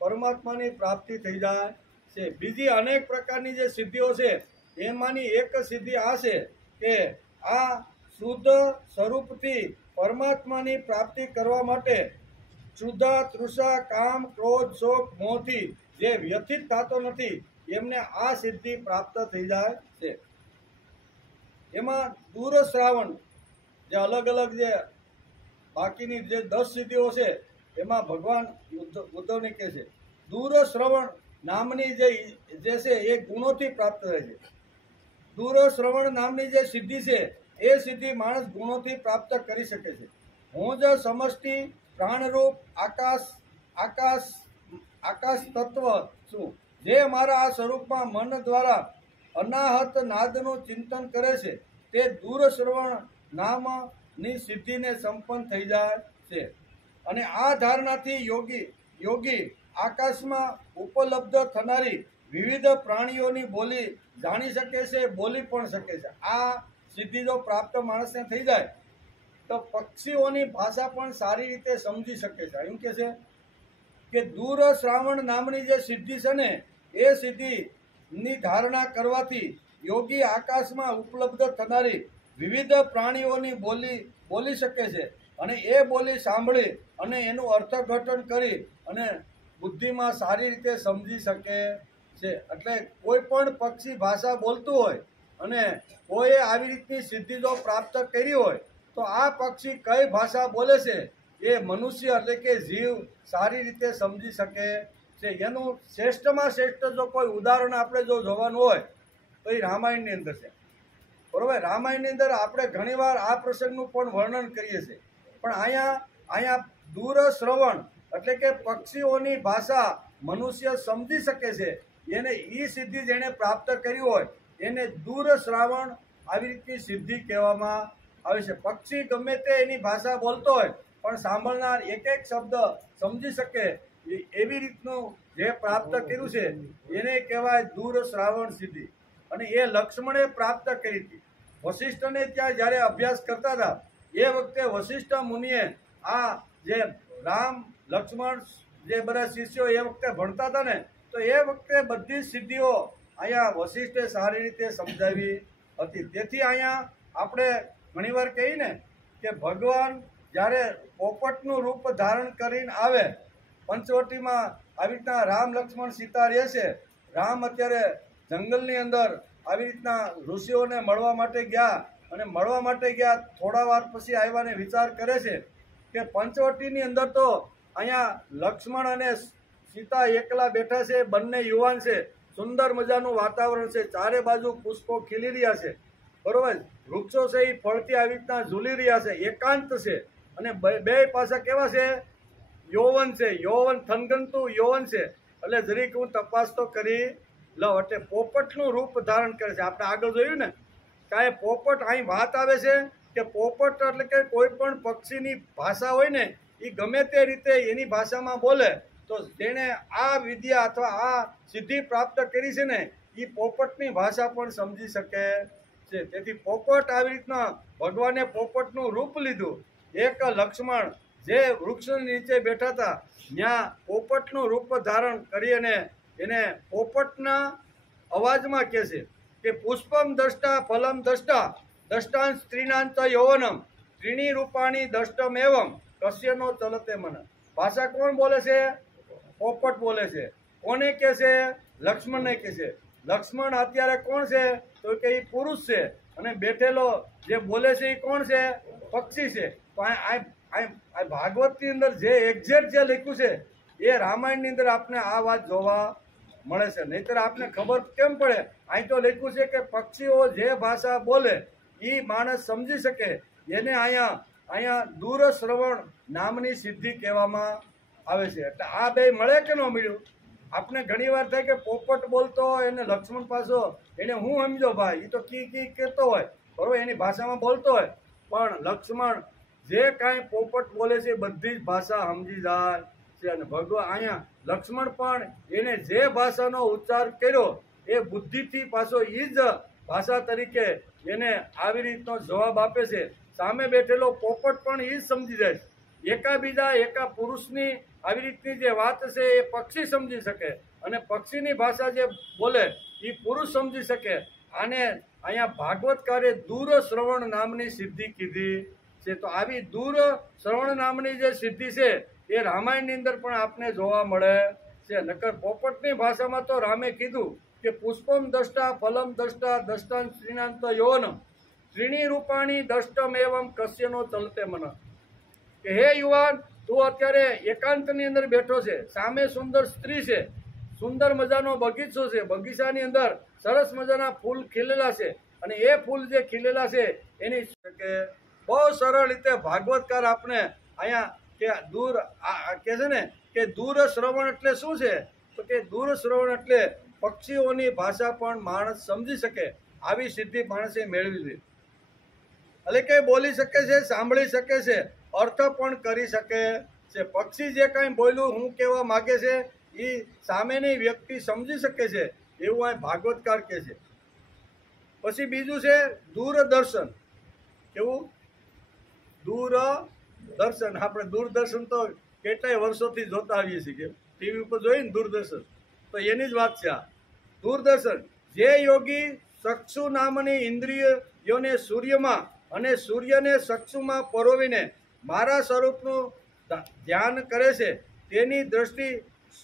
પરમાત્માની પ્રાપ્તિ થઈ જાય છે. બીજી અનેક પ્રકારની જે સિદ્ધિઓ છે એમાંની એક સિદ્ધિ આ છે કે આ શુદ્ધ સ્વરૂપથી પરમાત્માની પ્રાપ્તિ કરવા માટે શુદ્ધા, તૃષા, કામ, ક્રોધ, શોક, મોહથી જે વ્યથિત થતો નથી એમને આ સિદ્ધિ પ્રાપ્ત થઈ જાય છે. એમાં દૂર શ્રાવણ, જે અલગ અલગ જે બાકીની જે 10 સિદ્ધિઓ છે એમાં ભગવાન ઉદ્ધવને કહે છે દૂર શ્રવણ નામની જે છે એ ગુણોથી પ્રાપ્ત થાય છે. દૂર શ્રવણ નામની જે સિદ્ધિ છે એ સિદ્ધિ માણસ ગુણોથી પ્રાપ્ત કરી શકે છે. હું જ સમષ્ટિ પ્રાણરૂપ આકાશ તત્વ છું. જે મારા આ સ્વરૂપમાં મન દ્વારા અનાહત નાદનું ચિંતન કરે છે તે દૂર શ્રવણ નામની સિદ્ધિને સંપન્ન થઈ જાય છે. અને આ ધારણાથી યોગી આકાશમાં ઉપલબ્ધ થનારી વિવિધ પ્રાણીઓની બોલી જાણી શકે છે, બોલી પણ શકે છે. આ સિદ્ધિ જો પ્રાપ્ત માણસને થઈ જાય તો પક્ષીઓની ભાષા પણ સારી રીતે સમજી શકે છે. એમ કે છે કે દૂર શ્રાવણ નામની જે સિદ્ધિ છે ને, એ સિદ્ધિની ધારણા કરવાથી યોગી આકાશમાં ઉપલબ્ધ થનારી વિવિધ પ્રાણીઓની બોલી શકે છે. અને એ બોલી સાંભળી અને એનું અર્થઘટન કરી અને બુદ્ધિમાં સારી રીતે સમજી શકે છે. એટલે કોઈ પણ પક્ષી ભાષા બોલતું હોય અને કોઈએ આવી રીતની સિદ્ધિ જો પ્રાપ્ત કરી હોય તો આ પક્ષી કઈ ભાષા બોલે છે એ મનુષ્ય એટલે કે જીવ સારી રીતે સમજી શકે છે. એનું શ્રેષ્ઠમાં શ્રેષ્ઠ જો કોઈ ઉદાહરણ આપણે જો જોવાનું હોય તો એ રામાયણની અંદર છે. બરોબર? રામાયણની અંદર આપણે ઘણીવાર આ પ્રસંગનું પણ વર્ણન કરીએ છીએ. પણ અહીંયા દૂર શ્રવણ એટલે કે પક્ષીઓની ભાષા મનુષ્ય સમજી શકે છે, એને એ સિદ્ધિ જેણે પ્રાપ્ત કરી હોય એને દૂર શ્રાવણ આવી રીતની સિદ્ધિ કહેવામાં આવે છે. પક્ષી ગમે તે એની ભાષા બોલતો હોય પણ સાંભળનાર એક એક શબ્દ સમજી શકે એવી રીતનું જે પ્રાપ્ત કર્યું છે એને કહેવાય દૂર શ્રાવણ સિદ્ધિ. અને એ લક્ષ્મણે પ્રાપ્ત કરી હતી. વશિષ્ઠને ત્યાં જ્યારે અભ્યાસ કરતા હતા એ વખતે વશિષ્ઠ મુનિએ આ જે રામ, લક્ષ્મણ જે બધા શિષ્યો એ વખતે ભણતા હતા ને, તો એ વખતે બધી સિદ્ધિઓ અહીંયા વશિષ્ઠે સારી રીતે સમજાવી હતી. તેથી અહીંયા આપણે ઘણીવાર કહીએ ને કે ભગવાન જ્યારે પોપટનું રૂપ ધારણ કરીને આવે, પંચવટીમાં આવી રીતના રામ, લક્ષ્મણ, સીતા રહે છે. રામ અત્યારે જંગલની અંદર આવી રીતના ઋષિઓને મળવા માટે ગયા અને મળવા માટે ગયા થોડા વાર પછી આવ્યા ને વિચાર કરે છે કે પંચવટીની અંદર તો અહીંયા લક્ષ્મણ અને સીતા એકલા બેઠા છે, બંને યુવાન છે, સુંદર મજાનું વાતાવરણ છે, ચારે બાજુ પુષ્પો ખીલી રહ્યા છે, બરોબર. વૃક્ષો છે એ ફળથી આવી રીતના ઝૂલી રહ્યા છે, એકાંત છે, અને બે પાસા કેવા છે? યૌવન છે, યૌવન થનગનતું યૌવન છે. એટલે જરીક હું તપાસ તો કરી લઉં. એટલે પોપટનું રૂપ ધારણ કરે છે. આપણે આગળ જોયું ને કાંઈ પોપટ અહીં વાત આવે છે કે પોપટ એટલે કે કોઈ પણ પક્ષીની ભાષા હોય ને એ ગમે તે રીતે એની ભાષામાં બોલે તો જેણે આ વિદ્યા અથવા આ સિદ્ધિ પ્રાપ્ત કરી છે ને એ પોપટની ભાષા પણ સમજી શકે છે. તેથી પોપટ આવી રીતના ભગવાને પોપટનું રૂપ લીધું. એક લક્ષ્મણ જે વૃક્ષની નીચે બેઠા હતા ત્યાં પોપટનું રૂપ ધારણ કરી અને એને પોપટના અવાજમાં કહે છે કે પુષ્પમ દ્રષ્ટા ફલમ દ્રષ્ટા દ્રષ્ટાન સ્ત્રીનાંત યૌવનમ ત્રીણી રૂપાણી દ્રષ્ટમ એવમ કશ્યનો ચલતે મન. ભાષા કોણ બોલે છે? પોપટ બોલે છે. કોને કહે છે? લક્ષ્મણને કહે છે. લક્ષ્મણ અત્યારે કોણ છે? તો કે એ પુરુષ છે, અને બેઠેલો જે બોલે છે એ કોણ છે? પક્ષી છે. તો આ ભાગવતની અંદર જે એક્ઝેક્ટ જે લખ્યું છે એ રામાયણની અંદર આપણે આ વાત જોવા મળે છે. નહીતર આપને ખબર કેમ પડે? અહીં તો લખ્યું છે કે પક્ષીઓ જે ભાષા બોલે એ માણસ સમજી શકે. એને અહીંયા દૂર શ્રવણ નામની સિદ્ધિ કહેવામાં આવે છે. એટલે આ બે મળે કે ન મળ્યું? આપણે ઘણી વાર થાય કે પોપટ બોલતો હોય એને લક્ષ્મણ પાછો એને હું સમજો ભાઈ એ તો કી કહેતો હોય, બરોબર, એની ભાષામાં બોલતો હોય, પણ લક્ષ્મણ જે કાંઈ પોપટ બોલે છે બધી જ ભાષા સમજી જાય છે. અને ભગવાન અહીંયા લક્ષ્મણ પણ એને જે ભાષાનો ઉચ્ચાર કર્યો એ બુદ્ધિથી પાછો એ જ ભાષા તરીકે એને આવી રીતનો જવાબ આપે છે. સામે બેઠેલો પોપટ પણ એ જ સમજી જાય છે. એકા પુરુષની આવી રીતની જે વાત છે એ પક્ષી સમજી શકે, અને પક્ષીની ભાષા જે બોલે એ પુરુષ સમજી શકે. આને અહીંયા ભાગવતકારે દૂર શ્રવણ નામની સિદ્ધિ કીધી છે. તો આવી દૂર શ્રવણ નામની જે સિદ્ધિ છે એ રામાયણની અંદર પણ આપને જોવા મળે છે. નકર પોપટની ભાષામાં તો રામે કીધું કે પુષ્પમ દ્રષ્ટા ફલમ દ્રષ્ટા દ્રષ્ટાન શ્રીનાંત યૌવનમ ત્રીણી રૂપાણી દ્રષ્ટમ એવમ કશ્યનો ચલતે મન. કે હે યુવાન, તું અત્યારે એકાંતની અંદર બેઠો છે, સામે સુંદર સ્ત્રી છે, સુંદર મજાનો બગીચો છે, બગીચાની અંદર સરસ મજાના ફૂલ ખીલેલા છે, અને એ ફૂલ જે ખીલેલા છે એની કે બહુ સરળ રીતે ભાગવતકાર આપણે અહીંયા કે દૂર કે છે ને કે દૂર શ્રવણ એટલે શું છે? તો કે દૂર શ્રવણ એટલે પક્ષીઓની ભાષા પણ માણસ સમજી શકે આવી સિદ્ધિ માણસે મેળવી છે. એટલે કે બોલી શકે છે, સાંભળી શકે છે, અર્થ પણ કરી શકે છે. પક્ષી જે કાંઈ બોલ્યું હું કહેવા માગે છે એ સામેની વ્યક્તિ સમજી શકે છે એવું આ ભાગવતકાર કહે છે. પછી બીજું છે દૂરદર્શન. કેવું? દૂરદર્શન. આપણે દૂરદર્શન તો કેટલાય વર્ષોથી જોતા આવીએ છીએ, કે ટીવી ઉપર જોઈએ ને દૂરદર્શન, તો એની જ વાત છે આ દૂરદર્શન. જે યોગી ચક્ષુ નામની ઇન્દ્રિયોને સૂર્યમાં અને સૂર્યને ચક્ષુમાં પરોવીને મારા સ્વરૂપનું ધ્યાન કરે છે તેની દ્રષ્ટિ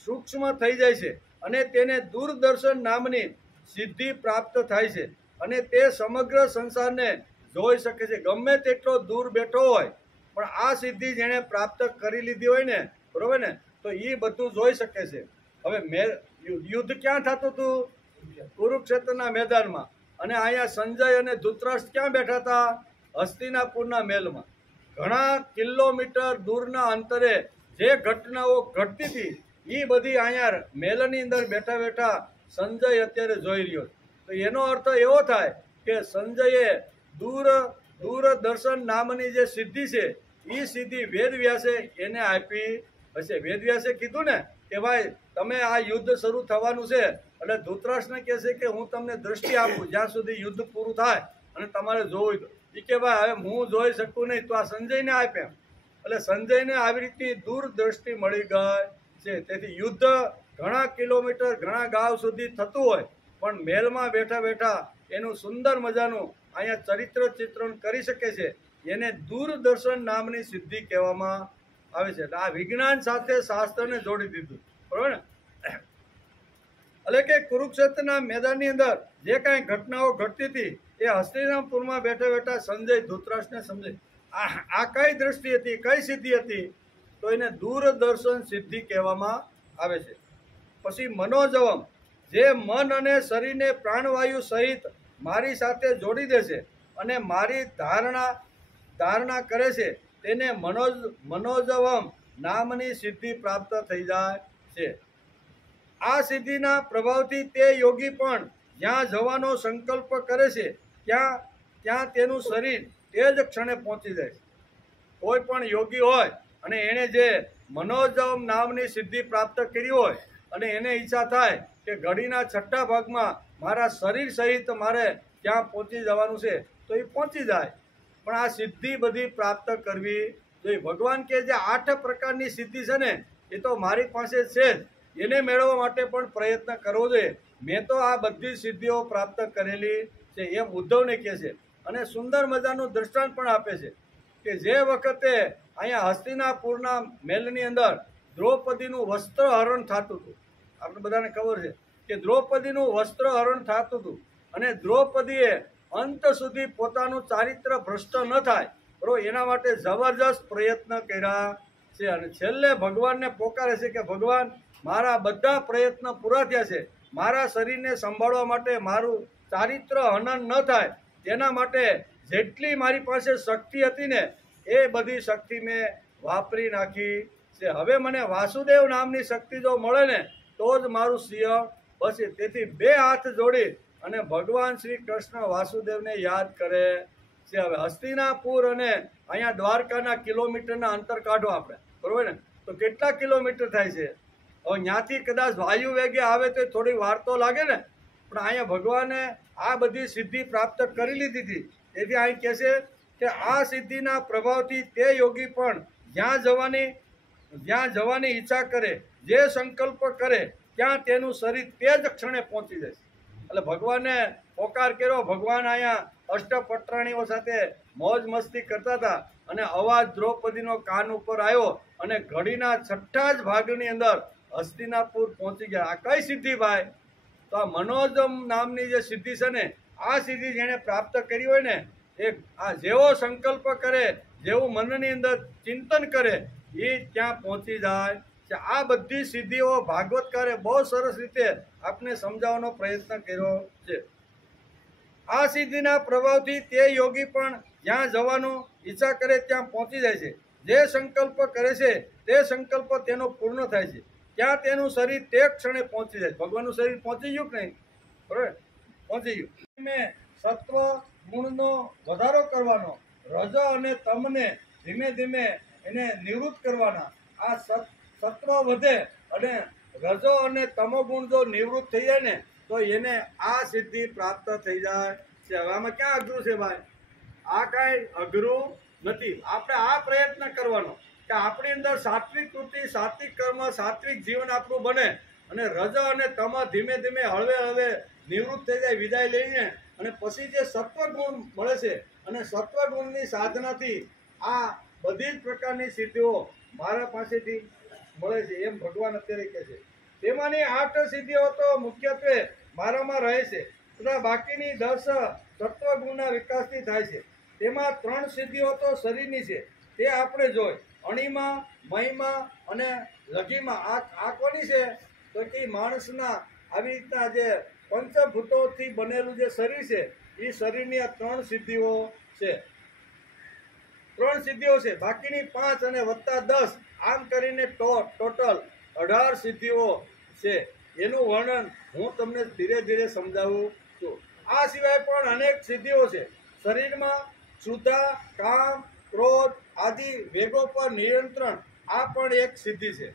સૂક્ષ્મ થઈ જાય છે, અને તેને દૂરદર્શન નામની સિદ્ધિ પ્રાપ્ત થાય છે, અને તે સમગ્ર સંસારને જોઈ શકે છે. ગમે તેટલો દૂર બેઠો હોય પણ આ સિદ્ધિ જેણે પ્રાપ્ત કરી લીધી હોય ને, બરોબર ને, તો એ બધું જોઈ શકે છે. હવે યુદ્ધ ક્યાં થતું હતું? કુરુક્ષેત્રના મેદાનમાં. અને અહીંયા સંજય અને ધૃતરાષ્ટ્ર ક્યાં બેઠા હતા? હસ્તિનાપુરના મહેલમાં. ઘણા કિલોમીટર દૂરના અંતરે જે ઘટનાઓ ઘટતી હતી એ બધી અહીંયા મહેલની અંદર બેઠા બેઠા સંજય અત્યારે જોઈ રહ્યો. તો એનો અર્થ એવો થાય કે સંજયે દૂરદર્શન નામની જે સિદ્ધિ છે એ સિદ્ધિ વેદવ્યાસે એને આપી હશે. વેદવ્યાસે કીધું ને કે ભાઈ તમે આ યુદ્ધ શરૂ થવાનું છે, એટલે ધૃતરાષ્ટ્રને કહે છે કે હું તમને દ્રષ્ટિ આપું જ્યાં સુધી યુદ્ધ પૂરું થાય અને તમારે જોવું તો. એ કે ભાઈ હવે હું જોઈ શકું નહીં, તો આ સંજયને આપ્યા. એટલે સંજયને આવી રીતની દૂરદ્રષ્ટિ મળી ગઈ છે. તેથી યુદ્ધ ઘણા કિલોમીટર ઘણા ગાંવ સુધી થતું હોય પણ મહેલમાં બેઠા બેઠા એનું સુંદર મજાનું અહીંયા ચરિત્ર ચિત્રણ કરી શકે છે. એને દૂરદર્શન નામની સિદ્ધિ કહેવામાં આવે છે. એટલે આ વિજ્ઞાન સાથે શાસ્ત્રને જોડી દીધું, બરોબર ને. એટલે કે કુરુક્ષેત્રના મેદાનની અંદર જે કાંઈ ઘટનાઓ ઘટતી હતી એ હસ્તિનાપુરમાં બેઠા બેઠા સંજય ધૃતરાષ્ટ્રને સમજે આ કઈ દ્રષ્ટિ હતી, કઈ સિદ્ધિ હતી? તો એને દૂરદર્શન સિદ્ધિ કહેવામાં આવે છે. પછી મનોજવમ, જે મન અને શરીરને પ્રાણવાયુ સહિત મારી સાથે જોડી દે છે અને મારી ધારણા કરે છે, તેને મનોજવમ નામની સિદ્ધિ પ્રાપ્ત થઈ જાય છે. આ સિદ્ધિના પ્રભાવથી તે યોગી પણ જ્યાં જવાનો સંકલ્પ કરે છે ત્યાં તેનું શરીર તે જ ક્ષણે પહોંચી જાય છે. કોઈ પણ યોગી હોય અને એણે જે મનોજવમ નામની સિદ્ધિ પ્રાપ્ત કરી હોય અને એને ઈચ્છા થાય કે ઘડીના છઠ્ઠા ભાગમાં મારા શરીર સહિત મારે ત્યાં પહોંચી જવાનું છે, તો એ પહોંચી જાય. પણ આ સિદ્ધિ બધી પ્રાપ્ત કરવી જોઈએ. ભગવાન કે જે 8 પ્રકારની સિદ્ધિ છે ને, એ તો મારી પાસે છે જ, એને મેળવવા માટે પણ પ્રયત્ન કરવો જોઈએ. મેં તો આ બધી સિદ્ધિઓ પ્રાપ્ત કરેલી છે, એમ ઉદ્ધવને કહે છે. અને સુંદર મજાનું દ્રષ્ટાંત પણ આપે છે કે જે વખતે અહીંયા હસ્તિનાપુરના મહેલની અંદર દ્રૌપદીનું વસ્ત્ર હરણ થતું હતું. આપણે બધાને ખબર છે કે દ્રૌપદીનું વસ્ત્ર હરણ થતું હતું અને દ્રૌપદીએ અંત સુધી પોતાનું ચારિત્ર ભ્રષ્ટ ન થાય બરોબર એના માટે જબરજસ્ત પ્રયત્ન કર્યા છે. અને છેલ્લે ભગવાનને પોકારે છે કે ભગવાન, મારા બધા પ્રયત્ન પૂરા થયા છે, મારા શરીરને સંભાળવા માટે મારું ચારિત્ર હનન ન થાય તેના માટે જેટલી મારી પાસે શક્તિ હતી ને એ બધી શક્તિ મેં વાપરી નાખી છે. હવે મને વાસુદેવ નામની શક્તિ જો મળે ને તો જ મારું સિંહ બસે. તેથી 2 હાથ જોડી અને ભગવાન શ્રી કૃષ્ણ વાસુદેવને યાદ કરે છે. હવે હસ્તિનાપુર અને અહીંયા દ્વારકાના કિલોમીટરના અંતર કાઢો આપણે, બરોબર ને, તો કેટલા કિલોમીટર થાય છે? હવે ત્યાંથી કદાચ વાયુ વેગે આવે તો થોડી વાર તો લાગે ને, પણ અહીંયા ભગવાને આ બધી સિદ્ધિ પ્રાપ્ત કરી લીધી હતી. તેથી અહીં કહે છે કે આ સિદ્ધિના પ્રભાવથી તે યોગી પણ જ્યાં જવાની ઈચ્છા કરે, જે સંકલ્પ કરે ત્યાં તેનું શરીર તે જ ક્ષણે પહોંચી જાય. એટલે ભગવાને પોકાર કર્યો. ભગવાન અહીંયા અષ્ટપટરાણીઓ સાથે મોજ મસ્તી કરતા હતા અને અવાજ દ્રૌપદીનો કાન ઉપર આવ્યો અને ઘડીના છઠ્ઠા જ ભાગની અંદર હસ્તિનાપુર પહોંચી ગયા. આ કઈ સિદ્ધિ ભાઈ? તો આ મનોજમ નામની જે સિદ્ધિ છે ને, આ સિદ્ધિ જેણે પ્રાપ્ત કરી હોય ને, એ આ જેવો સંકલ્પ કરે, જેવું મનની અંદર ચિંતન કરે, એ ત્યાં પહોંચી જાય છે. આ બધી સિદ્ધિઓ ભાગવતકારે બહુ સરસ રીતે આપને સમજાવવાનો પ્રયત્ન કર્યો છે. આ સિદ્ધિના પ્રભાવથી તે યોગી પણ જ્યાં જવાનું ઈચ્છા કરે ત્યાં પહોંચી જાય છે. જે સંકલ્પ કરે છે તે સંકલ્પ તેનો પૂર્ણ થાય છે. ત્યાં તેનું શરીર તે ક્ષણે પહોંચી જાય. ભગવાનનું શરીર પહોંચી ગયું કે નહીં? બરાબર, પહોંચી ગયું. મેં સત્વ ગુણનો વધારો કરવાનો, રજ અને તમને ધીમે ધીમે એને નિવૃત્ત કરવાના. આ સત્વ વધે અને રજો અને તમો ગુણ જો નિવૃત્ત થઈ જાય ને તો એને આ સિદ્ધિ પ્રાપ્ત થઈ જાય છે. હવે આમાં ક્યાં અઘરું છે ભાઈ? આ કાંઈ અઘરું નથી. આપણે આ પ્રયત્ન કરવાનો કે આપણી અંદર સાત્વિક વૃત્તિ, સાત્વિક કર્મ, સાત્વિક જીવન આપણું બને અને રજ અને તમ ધીમે ધીમે હળવે હળવે નિવૃત્ત થઈ જાય, વિદાય લઈને, અને પછી જે સત્વગુણ મળે છે અને સત્વગુણની સાધનાથી આ બધી જ પ્રકારની સિદ્ધિઓ મારા પાસેથી મળે છે, એમ ભગવાન અત્યારે કહે છે. તેમાંની 8 સિદ્ધિઓ તો મુખ્યત્વે મારામાં રહે છે તથા બાકીની 10 સત્વગુણના વિકાસથી થાય છે. તેમાં 3 સિદ્ધિઓ તો શરીરની છે, તે આપણે જોઈ. અણીમાં, મહીમાં અને લઘીમાં. આ કોની છે? તો કે માણસના આવી રીતના જે પંચભૂતોથી બનેલું જે શરીર છે, એ શરીરની આ 3 સિદ્ધિઓ છે. 3 સિદ્ધિઓ છે. બાકીની 5 અને વત્તા 10, આમ કરીને ટોટલ 18 સિદ્ધિઓ છે. એનું વર્ણન હું તમને ધીરે ધીરે સમજાવું છું. આ સિવાય પણ અનેક સિદ્ધિઓ છે. શરીરમાં શુદ્ધા, કામ, ક્રોધ આદિ વેગો પર નિયંત્રણ, આ પણ એક સિદ્ધિ છે.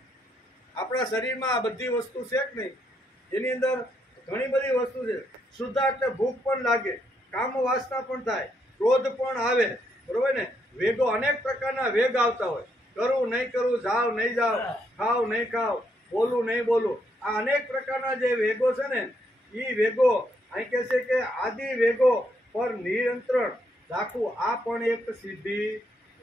આપણા શરીરમાં આ બધી વસ્તુ છે કે નહીં? એની અંદર ઘણી બધી વસ્તુ છે. શુદ્ધા એટલે ભૂખ પણ લાગે, કામ વાસના પણ થાય, ક્રોધ પણ આવે, બરોબર ને? વેગો, અનેક પ્રકારના વેગ આવતા હોય. કરવું નહીં કરવું, જાવ નહીં જાવ, ખાવ નહીં ખાવ, બોલવું નહીં બોલવું, આ અનેક પ્રકારના જે વેગો છે ને, એ વેગો અહીં કહે છે કે આદિ વેગો પર નિયંત્રણ રાખવું, આ પણ એક સિદ્ધિ.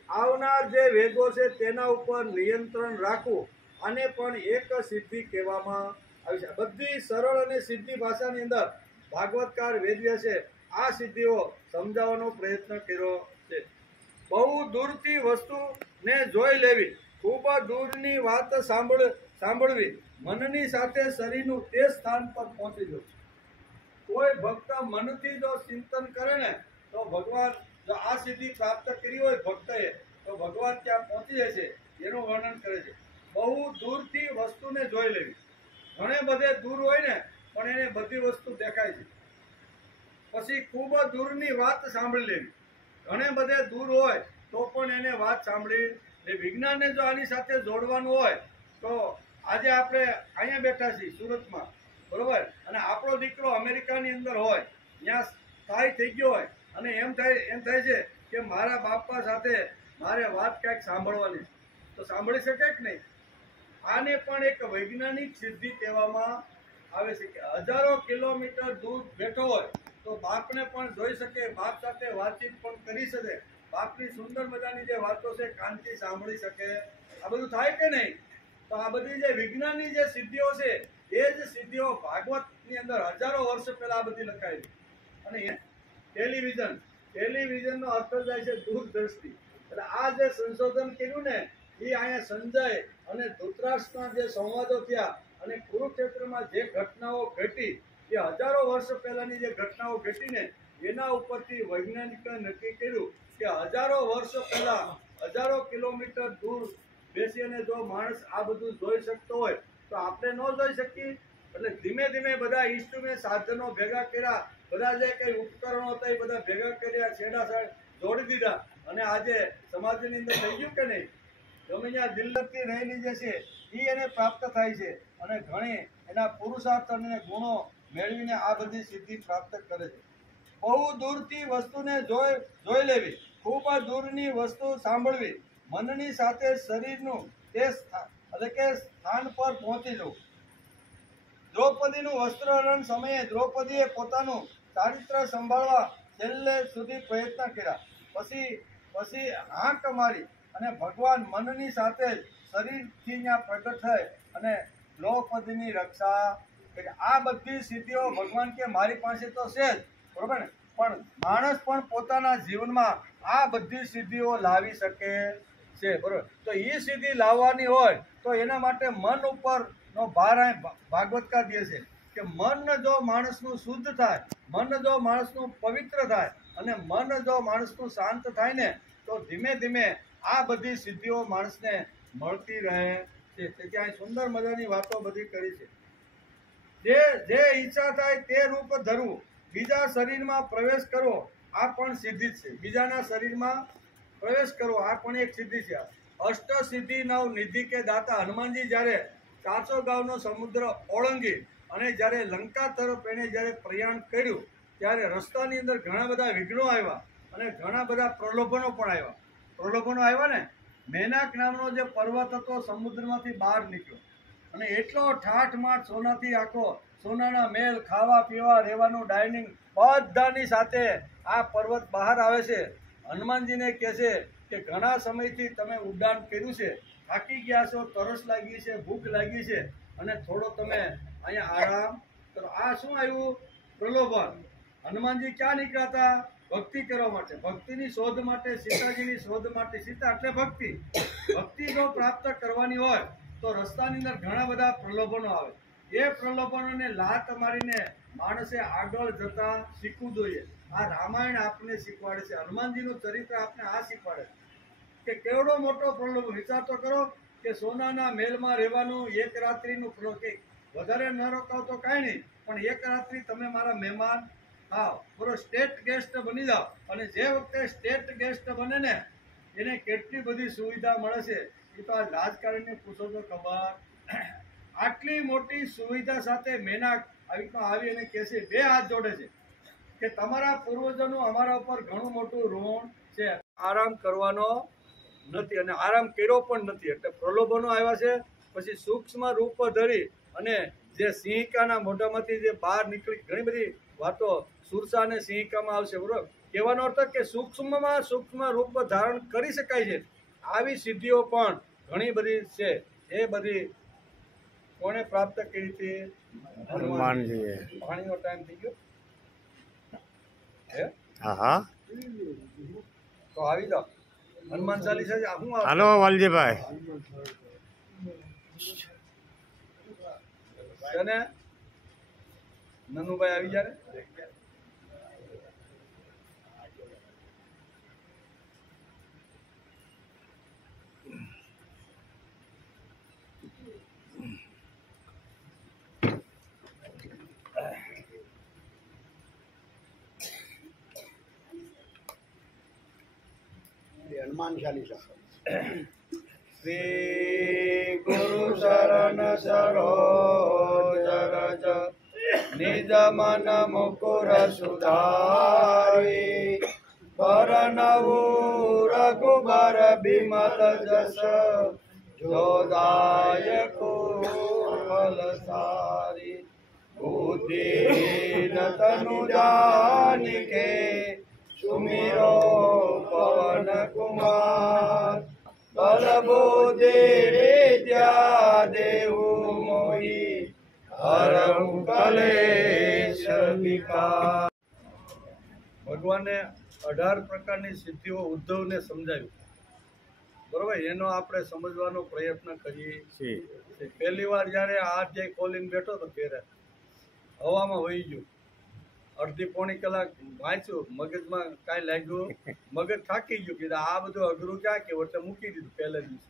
આવનાર જે વેગો છે તેના ઉપર નિયંત્રણ રાખવું, આને પણ એક સિદ્ધિ કહેવામાં આવી છે. બધી સરળ અને સીધી ભાષાની અંદર ભાગવતકાર વેદવ્યાસે આ સિદ્ધિઓ સમજાવવાનો પ્રયત્ન કર્યો છે. બહુ દૂરથી વસ્તુને જોઈ લેવી, ખૂબ દૂરની વાત સાંભળવી, મનની સાથે શરીરનું તે સ્થાન પર પહોંચી જવું. કોઈ ભક્ત મનથી જો ચિંતન કરે ને તો ભગવાન, જો આ સિદ્ધિ પ્રાપ્ત કરી હોય ભક્તએ, તો ભગવાન ત્યાં પહોંચી જાય છે. એનું વર્ણન કરે છે. બહુ દૂરથી વસ્તુને જોઈ લેવી. ઘણે બધે દૂર હોય ને પણ એને બધી વસ્તુ દેખાય છે. પછી ખૂબ દૂરની વાત સાંભળી લેવી. ઘણે બધે દૂર હોય તો પણ એને વાત સાંભળી. એ વિજ્ઞાનને જો આની સાથે જોડવાનું હોય તો આજે આપણે અહીંયા બેઠા છીએ સુરતમાં, બરોબર, અને આપણો દીકરો અમેરિકાની અંદર હોય, ત્યાં સ્થાયી થઈ ગયો હોય અને એમ થાય છે કે મારા બાપા સાથે મારે વાત કાંઈક સાંભળવાની, તો સાંભળી શકે કે નહીં? આને પણ એક વૈજ્ઞાનિક સિદ્ધિ કહેવામાં આવે છે કે હજારો કિલોમીટર દૂર બેઠો હોય તો બાપને પણ જોઈ શકે, બાપ સાથે વાતચીત પણ કરી શકે, બાપની સુંદર મજાની જે વાતો છે કાનથી સાંભળી શકે. આ બધું થાય કે નહીં? તો આ બધી જે વિજ્ઞાનની જે સિદ્ધિઓ છે એ જ સિદ્ધિઓ ભાગવતની અંદર હજારો વર્ષ પહેલા આ બધી લખાયેલી. અને ટેલિવિઝનનો અર્થ થાય છે દૂરદ્રષ્ટિ. એટલે આ જે સંશોધન કર્યું ને એ અહીંયા સંજય અને ધૃતરાષ્ટ્રના જે સંવાદો થયા અને કુરુક્ષેત્રમાં જે ઘટનાઓ ઘટી એ હજારો વર્ષ પહેલાની જે ઘટનાઓ ઘટીને એના ઉપરથી વૈજ્ઞાનિકોએ નક્કી કર્યું કે હજારો વર્ષ પહેલા હજારો કિલોમીટર દૂર બેસીને જો માણસ આ બધું જોઈ શકતો હોય તો આપણે ન જોઈ શકીએ. એટલે ધીમે ધીમે બધા ઇન્સ્ટ્રુમેન્ટ સાધનો ભેગા કર્યા, બધા જે કઈ ઉપકરણો હતા એ બધા ભેગા કર્યા, છેડા જોડી દીધા અને આજે સમાજની અંદર થઈ ગયું કે નહીં? ગમે ત્યાં દિલ્હીથી રહેલી જે છે એ એને પ્રાપ્ત થાય છે અને ઘણી એના પુરુષાર્થ અને ગુણો મેળવીને આ બધી સિદ્ધિ પ્રાપ્ત કરે છે. બહુ દૂરથી વસ્તુને જોઈ લેવી, ખૂબ દૂરની વસ્તુ સાંભળવી, મનની સાથે શરીરનું તે એટલે કે સ્થાન પર પહોંચી જવું. દ્રૌપદીનું વસ્ત્રહરણ સમયે દ્રૌપદીએ પોતાનું ચારિત્ર સંભાળવા છેલ્લે સુધી પ્રયત્ન કર્યા. પછી હાંક મારી અને ભગવાન મનની સાથે શરીરથી ત્યાં પ્રગટ થાય અને દ્રૌપદીની રક્ષા કરી. આ બધી સિદ્ધિઓ ભગવાન કે મારી પાસે તો છે જ, બરોબર ને, પણ માણસ પણ પોતાના જીવનમાં આ બધી સિદ્ધિઓ લાવી શકે છે, બરોબર. તો એ સિદ્ધિ લાવવાની હોય તો એના માટે મન ઉપરનો ભાર ભાગવતકાર દે છે કે મન જો માણસનું શુદ્ધ થાય, મન જો માણસનું પવિત્ર થાય અને મન જો માણસનું શાંત થાય ને તો ધીમે ધીમે આ બધી સિદ્ધિઓ માણસને મળતી રહે છે. ત્યાં સુંદર મજાની વાતો બધી કરી છે. જે ઈચ્છા થાય તે રૂપ ધરવું, બીજા શરીરમાં પ્રવેશ કરવો, આ પણ સિદ્ધિ છે. બીજાના શરીરમાં પ્રવેશ કરવો આ પણ એક સિદ્ધિ છે. અષ્ટ સિદ્ધિ નવ નિધિ કે દાતા. હનુમાનજી જ્યારે કાચો ગાવનો સમુદ્ર ઓળંગી અને જ્યારે લંકા તરફ એને જ્યારે પ્રયાણ કર્યું ત્યારે રસ્તાની અંદર ઘણા બધા વિઘ્નો આવ્યા અને ઘણા બધા પ્રલોભનો પણ આવ્યા. પ્રલોભનો આવ્યા ને, મેનાક નામનો જે પર્વત હતો સમુદ્રમાંથી બહાર નીકળ્યો અને એટલો ઠાઠમાઠ સોનાથી આખો, સોનાના મેલ, ખાવા પીવા, રહેવાનું, ડાઇનિંગ બધાની સાથે આ પર્વત બહાર આવે છે. હનુમાનજીને કહે છે કે ઘણા સમયથી તમે ઉડાન કર્યું છે, થાકી ગયા છો, તરસ લાગી છે, ભૂખ લાગી છે અને થોડો તમે અહીંયા આરામ કરો. આ શું આવ્યું? પ્રલોભન. હનુમાનજી ક્યાં નીકળ્યા હતા? ભક્તિ કરવા માટે, ભક્તિની શોધ માટે, સીતાજીની શોધ માટે. સીતા એટલે ભક્તિ. ભક્તિ જો પ્રાપ્ત કરવાની હોય તો રસ્તાની અંદર ઘણા બધા પ્રલોભનો આવે. એ પ્રલોભનોને લાત મારીને માણસે આગળ જતા શીખવું જોઈએ. આ રામાયણ આપને શીખવાડે છે, હનુમાનજીનું ચરિત્ર આપને આ શીખવાડે છે કે કેવડો મોટો પ્રલોભન. વિચાર તો કરો કે સોનાના મહેલમાં રહેવાનું, એક રાત્રિનું પ્રલોભન. વધારે ન રોકાવ તો કાંઈ નહીં, પણ એક રાત્રિ તમે મારા મહેમાન થાવ, બરોબર, સ્ટેટ ગેસ્ટ બની જાઓ. અને જે વખતે સ્ટેટ ગેસ્ટ બને ને એને કેટલી બધી સુવિધા મળે છે એ તો આ રાજકારણીને પૂછો તો ખબર. આટલી મોટી સુવિધા સાથે મેનાક આવી અને કહે છે, બે હાથ જોડે છે કે તમારા પૂર્વજોનું અમારા ઉપર ઘણું મોટું ઋણ છે. આરામ કરવાનો નથી અને આરામ કર્યો પણ નથી. એટલે પ્રલોભનો આવ્યા છે. પછી સૂક્ષ્મ રૂપ ધરી અને જે સિંહિકાના મોઢામાંથી જે બહાર નીકળી ઘણી બધી વાતો સુરસા અને સિંહિકામાં આવશે, બરોબર. કહેવાનો અર્થ કે સૂક્ષ્મમાં સૂક્ષ્મ રૂપ ધારણ કરી શકાય છે. આવી સિદ્ધિઓ પણ ઘણી બધી છે. એ બધી કોને પ્રાપ્ત કરી હતી? હનુમાનજીએ. પાણીનો ટાઈમ થઈ ગયો. હા, તો આવી જાઓ. હનુમાન ચાલીસા. હાલો વાલજીભાઈ. અને નનુભાઈ આવી જાય. હનુમાન ચાલીસા. શ્રી ગુરુ શરણ સરોજ રજ નિજ મન મુકુર સુધારી પરનવું રઘુબર બિમલ જસ જોદાયકો ફલ સારી બુદ્ધિ તનુ જાનિકે સુમિરો પવન કુમાર બલ બુદ્ધિ વિદ્યા દેહુ મોહી હરહુ કલેશ વિકાર. ભગવાને 18 પ્રકારની સિદ્ધિઓ ઉદ્ધવને સમજાવી, બરોબર. એનો આપણે સમજવાનો પ્રયત્ન કરીએ છીએ. પહેલી વાર જ્યારે આ અધ્યાય ખોલીને બેઠો તો ત્યારે હવામાં વહી ગયું. અડધી પોણી કલાક વાંચ્યું, મગજમાં કાંઈ લાગ્યું, મગજ થાકી ગયું. કીધું આ બધું અઘરું ક્યાં કેવું, એટલે મૂકી દીધું પહેલા દિવસે.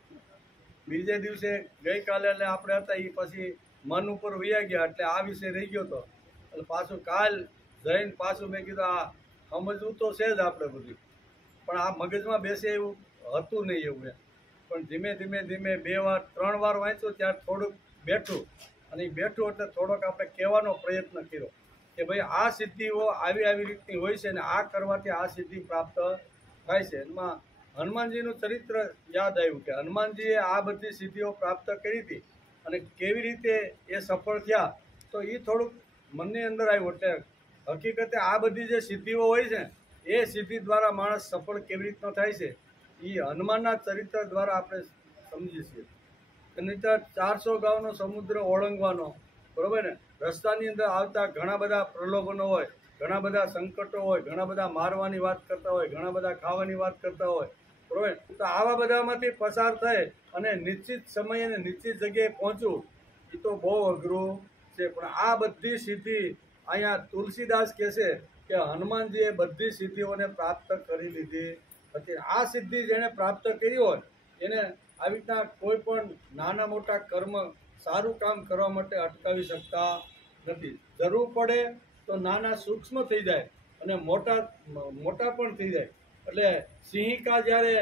બીજે દિવસે ગઈકાલે એટલે આપણે હતા એ પછી મન ઉપર વયા ગયા, એટલે આ વિષય રહી ગયો હતો. એટલે પાછું કાલ જઈને પાછું મેં કીધું આ સમજવું તો છે જ આપણે બધું, પણ આ મગજમાં બેસે એવું હતું નહીં એવું એમ. પણ ધીમે ધીમે ધીમે 2 વાર 3 વાર વાંચ્યું ત્યારે થોડુંક બેઠું, અને એ બેઠું એટલે થોડોક આપણે કહેવાનો પ્રયત્ન કર્યો કે ભાઈ આ સિદ્ધિઓ આવી આવી રીતની હોય છે, ને આ કરવાથી આ સિદ્ધિ પ્રાપ્ત થાય છે. એમાં હનુમાનજીનું ચરિત્ર યાદ આવ્યું કે હનુમાનજીએ આ બધી સિદ્ધિઓ પ્રાપ્ત કરી હતી અને કેવી રીતે એ સફળ થયા, તો એ થોડુંક મનની અંદર આવ્યું. એટલે હકીકતે આ બધી જે સિદ્ધિઓ હોય છે એ સિદ્ધિ દ્વારા માણસ સફળ કેવી રીતનો થાય છે એ હનુમાનના ચરિત્ર દ્વારા આપણે સમજીએ છીએ. નહીંતર 400 ગાઉનો સમુદ્ર ઓળંગવાનો, બરોબર ને, રસ્તાની અંદર આવતા ઘણા બધા પ્રલોભનો હોય, ઘણા બધા સંકટો હોય, ઘણા બધા મારવાની વાત કરતા હોય, ઘણા બધા ખાવાની વાત કરતા હોય, બરોબર. તો આવા બધામાંથી પસાર થઈ અને નિશ્ચિત સમયે અને નિશ્ચિત જગ્યાએ પહોંચવું એ તો બહુ અઘરું છે. પણ આ બધી સિદ્ધિ અહીંયા તુલસીદાસ કહે છે કે હનુમાનજીએ બધી સિદ્ધિઓને પ્રાપ્ત કરી લીધી હતી. આ સિદ્ધિ જેણે પ્રાપ્ત કરી હોય એને આવી રીતના કોઈ પણ નાના મોટા કર્મ, સારું કામ કરવા માટે અટકાવી શકતા નથી. જરૂર પડે તો નાના સૂક્ષ્મ થઈ જાય અને મોટા પણ થઈ જાય. એટલે સિંહિકા જ્યારે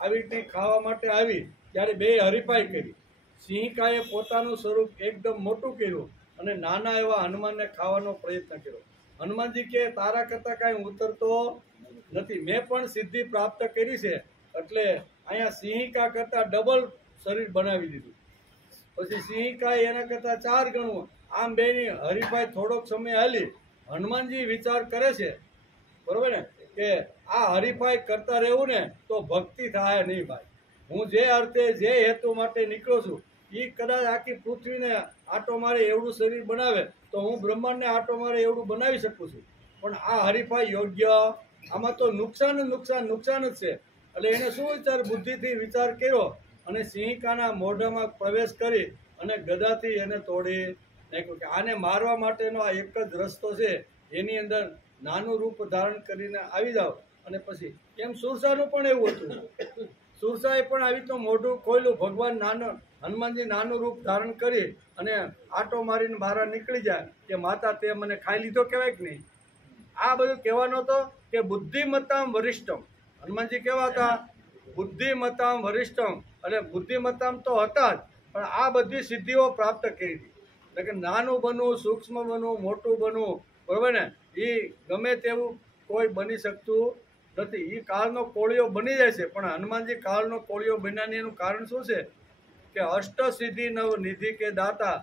આવી રીતે ખાવા માટે આવી ત્યારે 2 હરીફાઈ કરી. સિંહિકાએ પોતાનું સ્વરૂપ એકદમ મોટું કર્યું અને નાના એવા હનુમાનને ખાવાનો પ્રયત્ન કર્યો. હનુમાનજી કે તારા કરતાં કાંઈ ઉતરતો નથી, મેં પણ સિદ્ધિ પ્રાપ્ત કરી છે, એટલે અહીંયા સિંહિકા કરતાં ડબલ શરીર બનાવી દીધું. પછી સિંહિકાએ એના કરતાં 4 ગણું. આમ બેની હરીફાઈ થોડોક સમય હાલી. હનુમાનજી વિચાર કરે છે, બરોબર ને, કે આ હરીફાઈ કરતા રહેવું ને તો ભક્તિ થાય નહીં ભાઈ. હું જે અર્થે જે હેતુ માટે નીકળ્યો છું એ કદાચ આખી પૃથ્વીને આટો મારે એવડું શરીર બનાવે તો હું બ્રહ્માંડને આટો મારે એવડું બનાવી શકું છું. પણ આ હરીફાઈ યોગ્ય, આમાં તો નુકસાન જ છે. એટલે એને શું વિચાર, બુદ્ધિથી વિચાર કર્યો અને સિંહિકાના મોઢામાં પ્રવેશ કરી અને ગદાથી એને તોડી નાખ્યું કે આને મારવા માટેનો આ એક જ રસ્તો છે, એની અંદર નાનું રૂપ ધારણ કરીને આવી જાઓ. અને પછી એમ સુરસાનું પણ એવું હતું. સુરસાએ પણ આવી રીતનું મોઢું ખોલ્યું. ભગવાન હનુમાનજી નાનું રૂપ ધારણ કરી અને આટો મારીને બહાર નીકળી જાય કે માતા તે મને ખાઈ લીધો કહેવાય કે નહીં. આ બધું કહેવાનો હતો કે બુદ્ધિમત્તામ વરિષ્ઠમ. હનુમાનજી કેવા હતા? બુદ્ધિમત્તામ વરિષ્ઠમ. એટલે બુદ્ધિમત્તામ તો હતા જ, પણ આ બધી સિદ્ધિઓ પ્રાપ્ત કરી હતી. એટલે કે નાનું બનવું, સૂક્ષ્મ બનવું, મોટું બનવું, બરોબર ને, એ ગમે તેવું કોઈ બની શકતું નથી. એ કાળનો કોળિયો બની જાય છે. પણ હનુમાનજી કાળનો કોળિયો બન્યાની એનું કારણ શું છે કે અષ્ટ સિદ્ધિ નવ નિધિ કે દાતા,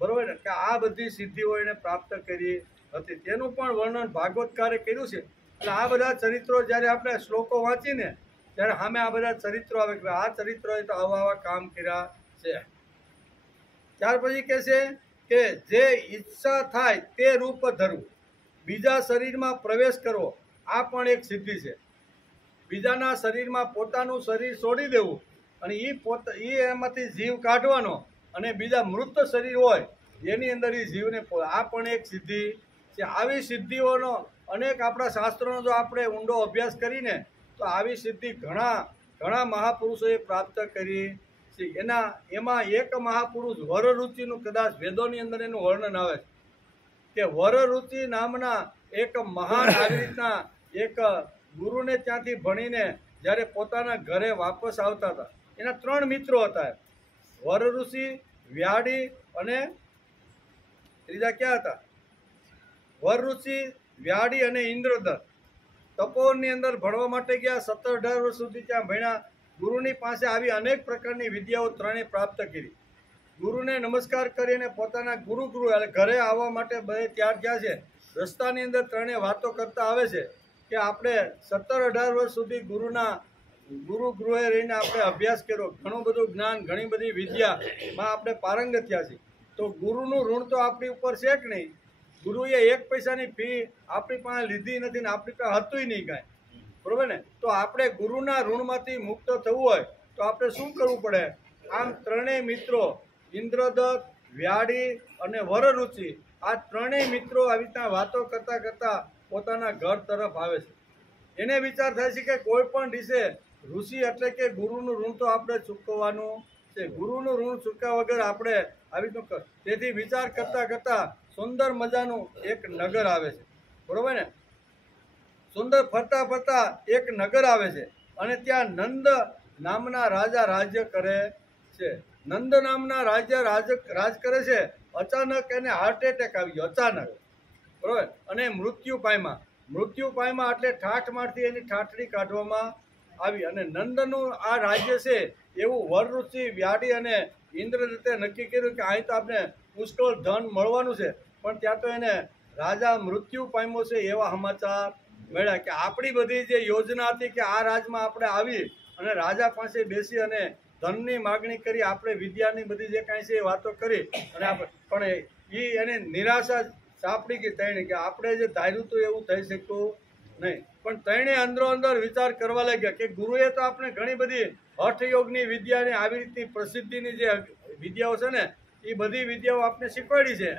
બરોબર ને, કે આ બધી સિદ્ધિઓ એને પ્રાપ્ત કરી હતી. તેનું પણ વર્ણન ભાગવતકારે કર્યું છે. એટલે આ બધા ચરિત્રો જ્યારે આપણે શ્લોકો વાંચીને ત્યારે સામે આ બધા ચરિત્રો આવે કે આ ચરિત્રોએ તો આવા કામ કર્યા છે. ત્યાર પછી કહે છે કે જે ઈચ્છા થાય તે રૂપ ધરવું, બીજા શરીરમાં પ્રવેશ કરવો, આ પણ એક સિદ્ધિ છે. બીજાના શરીરમાં પોતાનું શરીર છોડી દેવું અને એ એમાંથી જીવ કાઢવાનો અને બીજા મૃત શરીર હોય એની અંદર એ જીવને આ પણ એક સિદ્ધિ છે. આવી સિદ્ધિઓનો અનેક આપણા શાસ્ત્રોનો જો આપણે ઊંડો અભ્યાસ કરીને તો આવી સિદ્ધિ ઘણા મહાપુરુષોએ પ્રાપ્ત કરી છે. એમાં એક મહાપુરુષ વરરુચિનું કદાચ વેદોની અંદર એનું વર્ણન આવે છે કે વરરુચિ નામના એક મહાન આવી રીતના એક ગુરુને ત્યાંથી ભણીને જ્યારે પોતાના ઘરે વાપસ આવતા હતા, એના 3 મિત્રો હતા, વરઋષિ, વ્યાડી અને ત્રીજા ક્યાં હતા? વરઋષિ, વ્યાડી અને ઇન્દ્રદત્ત. તપોવનની અંદર ભણવા માટે ગયા, 17-18 વર્ષ સુધી ત્યાં ભણ્યા. ગુરુની પાસે આવી અનેક પ્રકારની વિદ્યાઓ ત્રણેય પ્રાપ્ત કરી. ગુરુને નમસ્કાર કરીને પોતાના ગુરુ ઘરે આવવા માટે બધે તૈયાર થયા છે. રસ્તાની અંદર ત્રણેય વાતો કરતા આવે છે કે આપણે 17-18 વર્ષ સુધી ગુરુ ગૃહે રહીને આપણે અભ્યાસ કર્યો, ઘણું બધું જ્ઞાન, ઘણી બધી વિદ્યામાં આપણે પારંગત થયા છીએ. તો ગુરુનું ઋણ તો આપણી ઉપર છે કે નહીં? ગુરુએ 1 પૈસાની ફી આપણી પાસે લીધી નથી ને આપણી પાસે હતું નહીં કાંઈ, બરોબર ને? તો આપણે ગુરુના ઋણમાંથી મુક્ત થવું હોય તો આપણે શું કરવું પડે? આમ ત્રણેય મિત્રો ઇન્દ્રદત્ત, વ્યાડી અને વરરુચિ, આ ત્રણેય મિત્રો આવી રીતના વાતો કરતા કરતા પોતાના ઘર તરફ આવે છે. એને વિચાર થાય છે કે કોઈ પણ દિવસે ઋષિ એટલે કે ગુરુનું ઋણ તો આપણે ચૂકવવાનું છે. ગુરુનું ઋણ ચૂકવ્યા વગર આપણે આવી રીતનું, તેથી વિચાર કરતા કરતા સુંદર મજાનું એક નગર આવે છે, બરોબર ને? સુંદર ફરતા ફરતા એક નગર આવે છે અને ત્યાં નંદ નામના રાજા રાજ્ય કરે છે. નંદ નામના રાજ કરે છે. અચાનક એને હાર્ટ એટેક આવી ગયો, અચાનક, બરોબર, અને મૃત્યુ પામ્યા એટલે ઠાઠમારથી એની ઠાઠડી કાઢવામાં આવી. અને નંદનું આ રાજ્ય છે એવું વરરુચિ, વ્યાડી અને ઇન્દ્રદત્તે નક્કી કર્યું કે અહીં તો આપણે પુષ્કળ ધન મળવાનું છે. પણ ત્યાં તો એને રાજા મૃત્યુ પામ્યો છે એવા સમાચાર મળ્યા કે આપણી બધી જે યોજના હતી કે આ રાજમાં આપણે આવી અને રાજા પાસે બેસી અને ધનની માગણી કરી, આપણે વિદ્યાની બધી જે કાંઈ છે એ વાતો કરી અને પણ એને નિરાશા સાંપડી ગઈ તણે કે આપણે જે ધાર્યું હતું એવું થઈ શકતું નહીં. પણ તણે અંદરો અંદર વિચાર કરવા લાગ્યા કે ગુરુએ તો આપણે ઘણી બધી હઠયોગની વિદ્યાની આવી રીતની પ્રસિદ્ધિની જે વિદ્યાઓ છે ને એ બધી વિદ્યાઓ આપણે શીખવાડી છે,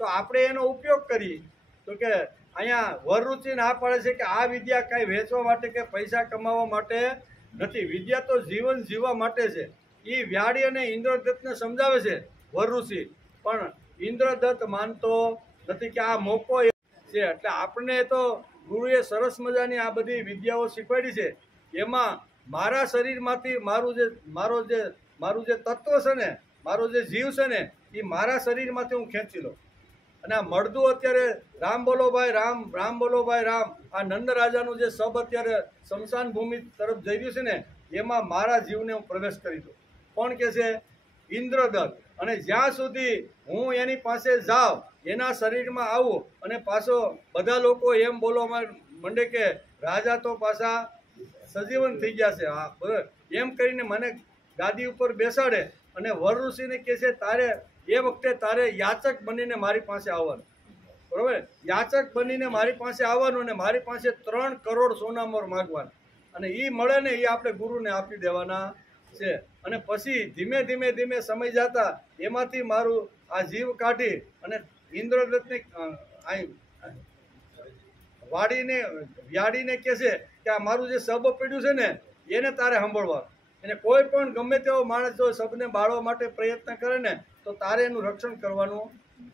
તો આપણે એનો ઉપયોગ કરીએ. તો કે અહીંયા વરરુચિ ના પાડે છે કે આ વિદ્યા કાંઈ વેચવા માટે કે પૈસા કમાવા માટે નથી, વિદ્યા તો જીવન જીવવા માટે છે. એ વ્યાડી અને ઇન્દ્રદત્તને સમજાવે છે વરરુચિ, પણ ઇન્દ્રદત્ત માનતો નથી કે આ મોકો છે. એટલે આપણને તો ગુરુએ સરસ મજાની આ બધી વિદ્યાઓ શીખવાડી છે. એમાં મારા શરીરમાંથી મારું જે તત્વ છે ને, મારો જે જીવ છે ને, એ મારા શરીરમાંથી હું ખેંચી લઉં. અને આ મળદું અત્યારે રામ બોલો ભાઈ રામ, રામ બોલો ભાઈ રામ, આ નંદ રાજાનું જે સબ અત્યારે સ્મશાન ભૂમિ તરફ જઈ રહ્યું છે ને, એમાં મારા જીવને હું પ્રવેશ કરી દઉં. કોણ કે છે? ઇન્દ્રદત્ત. અને જ્યાં સુધી હું એની પાસે જાઉં, એના શરીરમાં આવું અને પાછો બધા લોકો એમ બોલવા માંડે કે રાજા તો પાછા સજીવન થઈ ગયા છે, હા બરાબર, એમ કરીને મને ગાદી ઉપર બેસાડે અને વરઋષિને કહે છે તારે એ વખતે તારે યાચક બનીને મારી પાસે આવવાનું, બરોબર? યાચક બનીને મારી પાસે આવવાનું અને મારી પાસે 3 કરોડ સોનામોર માગવાના, અને એ મળે ને એ આપણે ગુરુને આપી દેવાના છે. અને પછી ધીમે ધીમે સમય જતા એમાંથી મારું આ જીવ કાઢી અને ઇન્દ્રદત્તને વ્યાડીને કહે છે કે આ મારું જે સબ પડ્યું છે ને એને તારે સાંભળવાનું. એને કોઈ પણ ગમે તેવો માણસ જો સબને બાળવા માટે પ્રયત્ન કરે ને તો તારે એનું રક્ષણ કરવાનું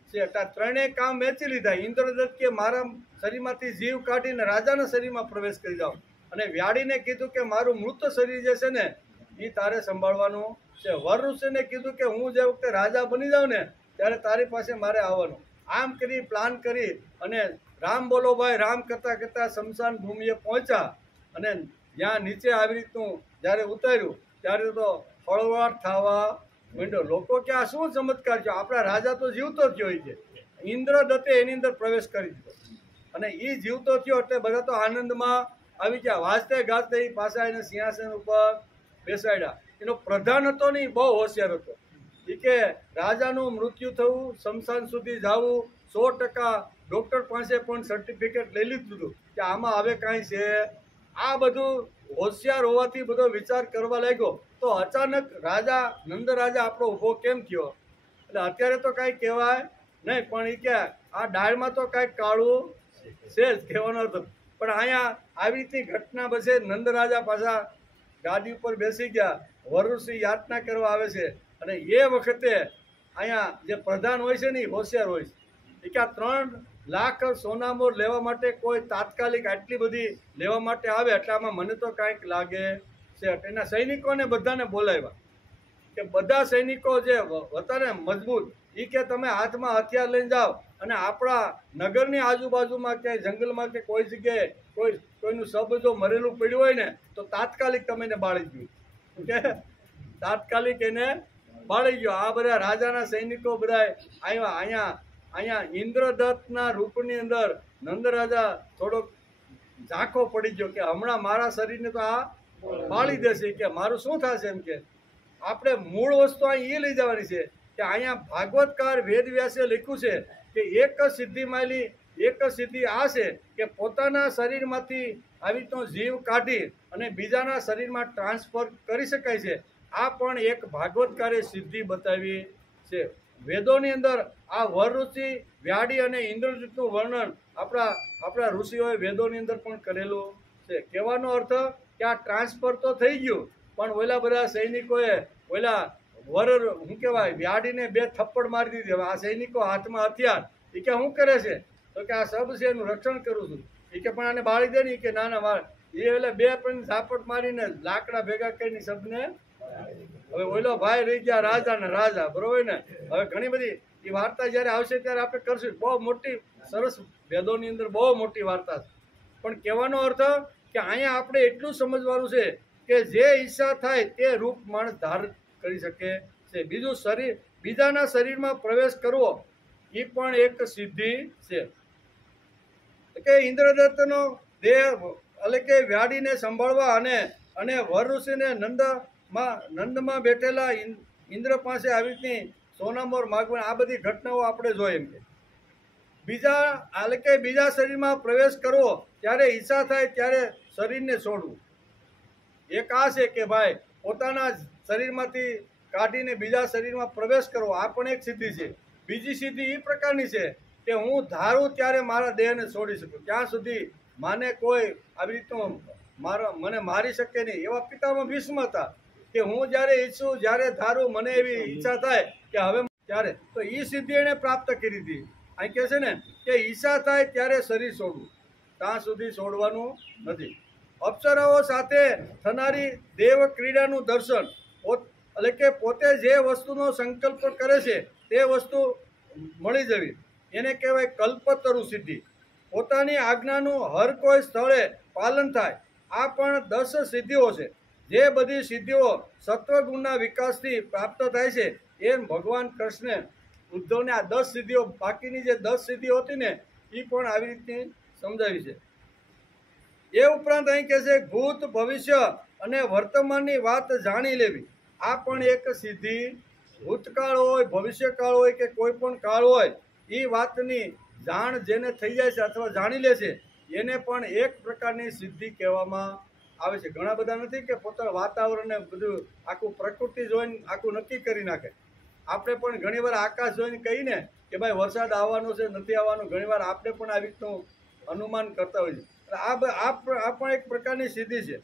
છે. એટલે ત્રણેય કામ વેચી લીધા. ઇન્દ્રદત્ત કે મારા શરીરમાંથી જીવ કાઢીને રાજાના શરીરમાં પ્રવેશ કરી જાઓ, અને વ્યાડીને કીધું કે મારું મૃત શરીર જે છે ને એ તારે સંભાળવાનું છે. વરઋષિને કીધું કે હું જે વખતે રાજા બની જાઉં ને ત્યારે તારી પાસે મારે આવવાનું. આમ કરી પ્લાન કરી અને રામ બોલો ભાઈ રામ કરતાં કરતાં સ્મશાન ભૂમિએ પહોંચ્યા. અને જ્યાં નીચે આવી રીતનું જ્યારે ઉતાર્યું ત્યારે તો હળવાટ થવા માંડ્યો. લોકો કે આ શું ચમત્કાર છે, આપણા રાજા તો જીવતો થયો છે. ઇન્દ્રદત્તે એની અંદર પ્રવેશ કરી દીધો અને એ જીવતો થયો એટલે બધા તો આનંદમાં આવી ગયા. વાજતે ગાજતે એ પાછા એને સિંહાસન ઉપર બેસાડ્યા. એનો પ્રધાન હતો ને એ બહુ હોશિયાર હતો. એ કે રાજાનું મૃત્યુ થવું, સ્મશાન સુધી જવું, 100% ડૉક્ટર પાસે પણ સર્ટિફિકેટ લઈ લીધું હતું કે આમાં હવે કાંઈ છે. આ બધું હોશિયાર હોવાથી બધો વિચાર કરવા લાગ્યો. તો અચાનક નંદ રાજા આપણો ઊભો કેમ થયો? એટલે અત્યારે તો કાંઈ કહેવાય નહીં, પણ એ કે આ દાળમાં તો કાંઈક કાળું છે જ કહેવાનો હતો. પણ અહીંયા આવી રીતની ઘટના બસે. નંદરાજા પાછા ગાદી ઉપર બેસી ગયા, વરઋષિ યાચના કરવા આવે છે. અને એ વખતે અહીંયા જે પ્રધાન હોય છે ને એ હોશિયાર હોય છે. એ કે આ 3 લાખ સોનામોર લેવા માટે કોઈ તાત્કાલિક આટલી બધી લેવા માટે આવે એટલે આમાં મને તો કાંઈક લાગે છે. એના સૈનિકોને બધાને બોલાવ્યા કે બધા સૈનિકો જે હતા ને મજબૂત, એ કે તમે હાથમાં હથિયાર લઈને જાઓ અને આપણા નગરની આજુબાજુમાં ક્યાંય જંગલમાં કે કોઈ જગ્યાએ કોઈનું સબ જો મરેલું પડ્યું હોય ને તો તાત્કાલિક તમે એને બાળી ગયું કે તાત્કાલિક એને બાળી ગયો. આ બધા રાજાના સૈનિકો બધા આવ્યા. અહીંયા ઇન્દ્રદત્તના રૂપની અંદર નંદરાજા થોડોક ઝાંખો પડી ગયો કે હમણાં મારા શરીરને તો આ બાળી દેશે, કે મારું શું થશે. એમ કે આપણે મૂળ વસ્તુ અહીં એ લઈ જવાની છે કે અહીંયા ભાગવતકાર વેદવ્યાસે લખ્યું છે કે એક સિદ્ધિ માલી એક સિદ્ધિ આ છે કે પોતાના શરીરમાંથી આવી તો જીવ કાઢી અને બીજાના શરીરમાં ટ્રાન્સફર કરી શકાય છે. આ પણ એક ભાગવતકારે સિદ્ધિ બતાવી છે. વેદોની અંદર આ વરઋષિ, વ્યાડી અને ઇન્દ્રજીતનું વર્ણન આપણા ઋષિઓએ વેદોની અંદર પણ કરેલું છે. કહેવાનો અર્થ કે આ ટ્રાન્સફર તો થઈ ગયું, પણ ઓલા બધા સૈનિકોએ ઓલા શું કહેવાય વ્યાડીને 2 થપ્પડ મારી દીધી. હવે આ સૈનિકો હાથમાં હથિયાર, એ કે શું કરે છે તો કે આ સબ છે એનું રક્ષણ કરું છું. એ કે પણ આને બાળી દે ને, કે ના ના એ એટલે 2 પણ ઝાપટ મારીને લાકડા ભેગા કરીને સબને. હવે ઓલો ભાઈ રહી ગયા રાજા ને રાજા, બરોબર ને. હવે ઘણી બધી એ વાર્તા જ્યારે આવશે ત્યારે આપણે કરશું. બહુ મોટી સરસ વેદોની અંદર બહુ મોટી વાર્તા છે. પણ કહેવાનો અર્થ કે અહીંયા આપણે એટલું સમજવાનું છે કે જે ઈચ્છા થાય તે રૂપ માણસ ધારણ કરી શકે છે. બીજું શરીર, બીજાના શરીરમાં પ્રવેશ કરવો એ પણ એક સિદ્ધિ છે. કે ઇન્દ્રદત્તનો દેહ એટલે કે વ્યાડીને સંભાળવા અને વરઋષિને નંદમાં બેઠેલા ઇન્દ્ર પાસે આવી રીતની સોનામોર માગવાની આ બધી ઘટનાઓ આપણે જોઈએ. એમ કે બીજા શરીરમાં પ્રવેશ કરવો, ત્યારે ઈચ્છા થાય ત્યારે શરીરને છોડવું. એક આ છે કે ભાઈ પોતાના શરીરમાંથી કાઢીને બીજા શરીરમાં પ્રવેશ કરવો, આ પણ એક સિદ્ધિ છે. બીજી સિદ્ધિ એ પ્રકારની છે કે હું ધારું ત્યારે મારા દેહને છોડી શકું, ત્યાં સુધી માને કોઈ આવી રીતનું મને મારી શકે નહીં. એવા પિતામાં ભીષ્મ હતા કે હું જ્યારે ઈચ્છું, જ્યારે ધારું, મને એવી ઈચ્છા થાય કે હવે ત્યારે, તો એ સિદ્ધિ એણે પ્રાપ્ત કરી હતી. અહીં કહે છે ને કે ઈચ્છા થાય ત્યારે શરીર છોડવું, ત્યાં સુધી છોડવાનું નથી. અપ્સરાઓ સાથે થનારી દેવ ક્રીડાનું દર્શન, એટલે કે પોતે જે વસ્તુનો સંકલ્પ કરે છે તે વસ્તુ મળી જવી, એને કહેવાય કલ્પતરુ સિદ્ધિ. પોતાની આજ્ઞાનું હર કોઈ સ્થળે પાલન થાય, આ પણ 10 સિદ્ધિઓ છે. જે બધી સિદ્ધિઓ સત્વગુણના વિકાસથી પ્રાપ્ત થાય છે એ ભગવાન કૃષ્ણે ઉદ્ધવને આ 10 સિદ્ધિઓ, બાકીની જે 10 સિદ્ધિઓ હતી ને એ પણ આવી રીતની સમજાવી છે. એ ઉપરાંત અહીં કહે છે ભૂત, ભવિષ્ય અને વર્તમાનની વાત જાણી લેવી, આ પણ એક સિદ્ધિ. ભૂતકાળ હોય, ભવિષ્યકાળ હોય કે કોઈ પણ કાળ હોય, એ વાતની જાણ જેને થઈ જાય છે અથવા જાણી લે છે એને પણ એક પ્રકારની સિદ્ધિ કહેવામાં આવે છે. ઘણા બધા નથી કે પોતાના વાતાવરણને બધું આખું પ્રકૃતિ જોઈને આખું નક્કી કરી નાખે. આપણે પણ ઘણીવાર આકાશ જોઈને કહીને કે ભાઈ વરસાદ આવવાનો છે, નથી આવવાનો, ઘણીવાર આપણે પણ આવી રીતનું અનુમાન કરતા હોઈએ. આ પણ એક પ્રકારની સિદ્ધિ છે.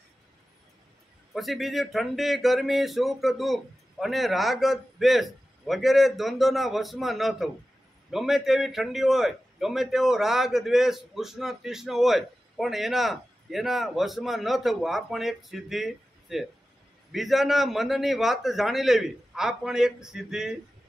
પછી બીજી ઠંડી, ગરમી, સુખ, દુઃખ અને રાગ, દ્વેષ વગેરે દ્વંદ્વના વશમાં ન થવું. ગમે તેવી ઠંડી હોય, ગમે તેવો રાગ, દ્વેષ, ઉષ્ણ, તીક્ષ્ણ હોય, પણ એના વશમાં ન થવું, આ પણ એક સિદ્ધિ છે. બીજાના મનની વાત જાણી લેવી, આ પણ એક સિદ્ધિ.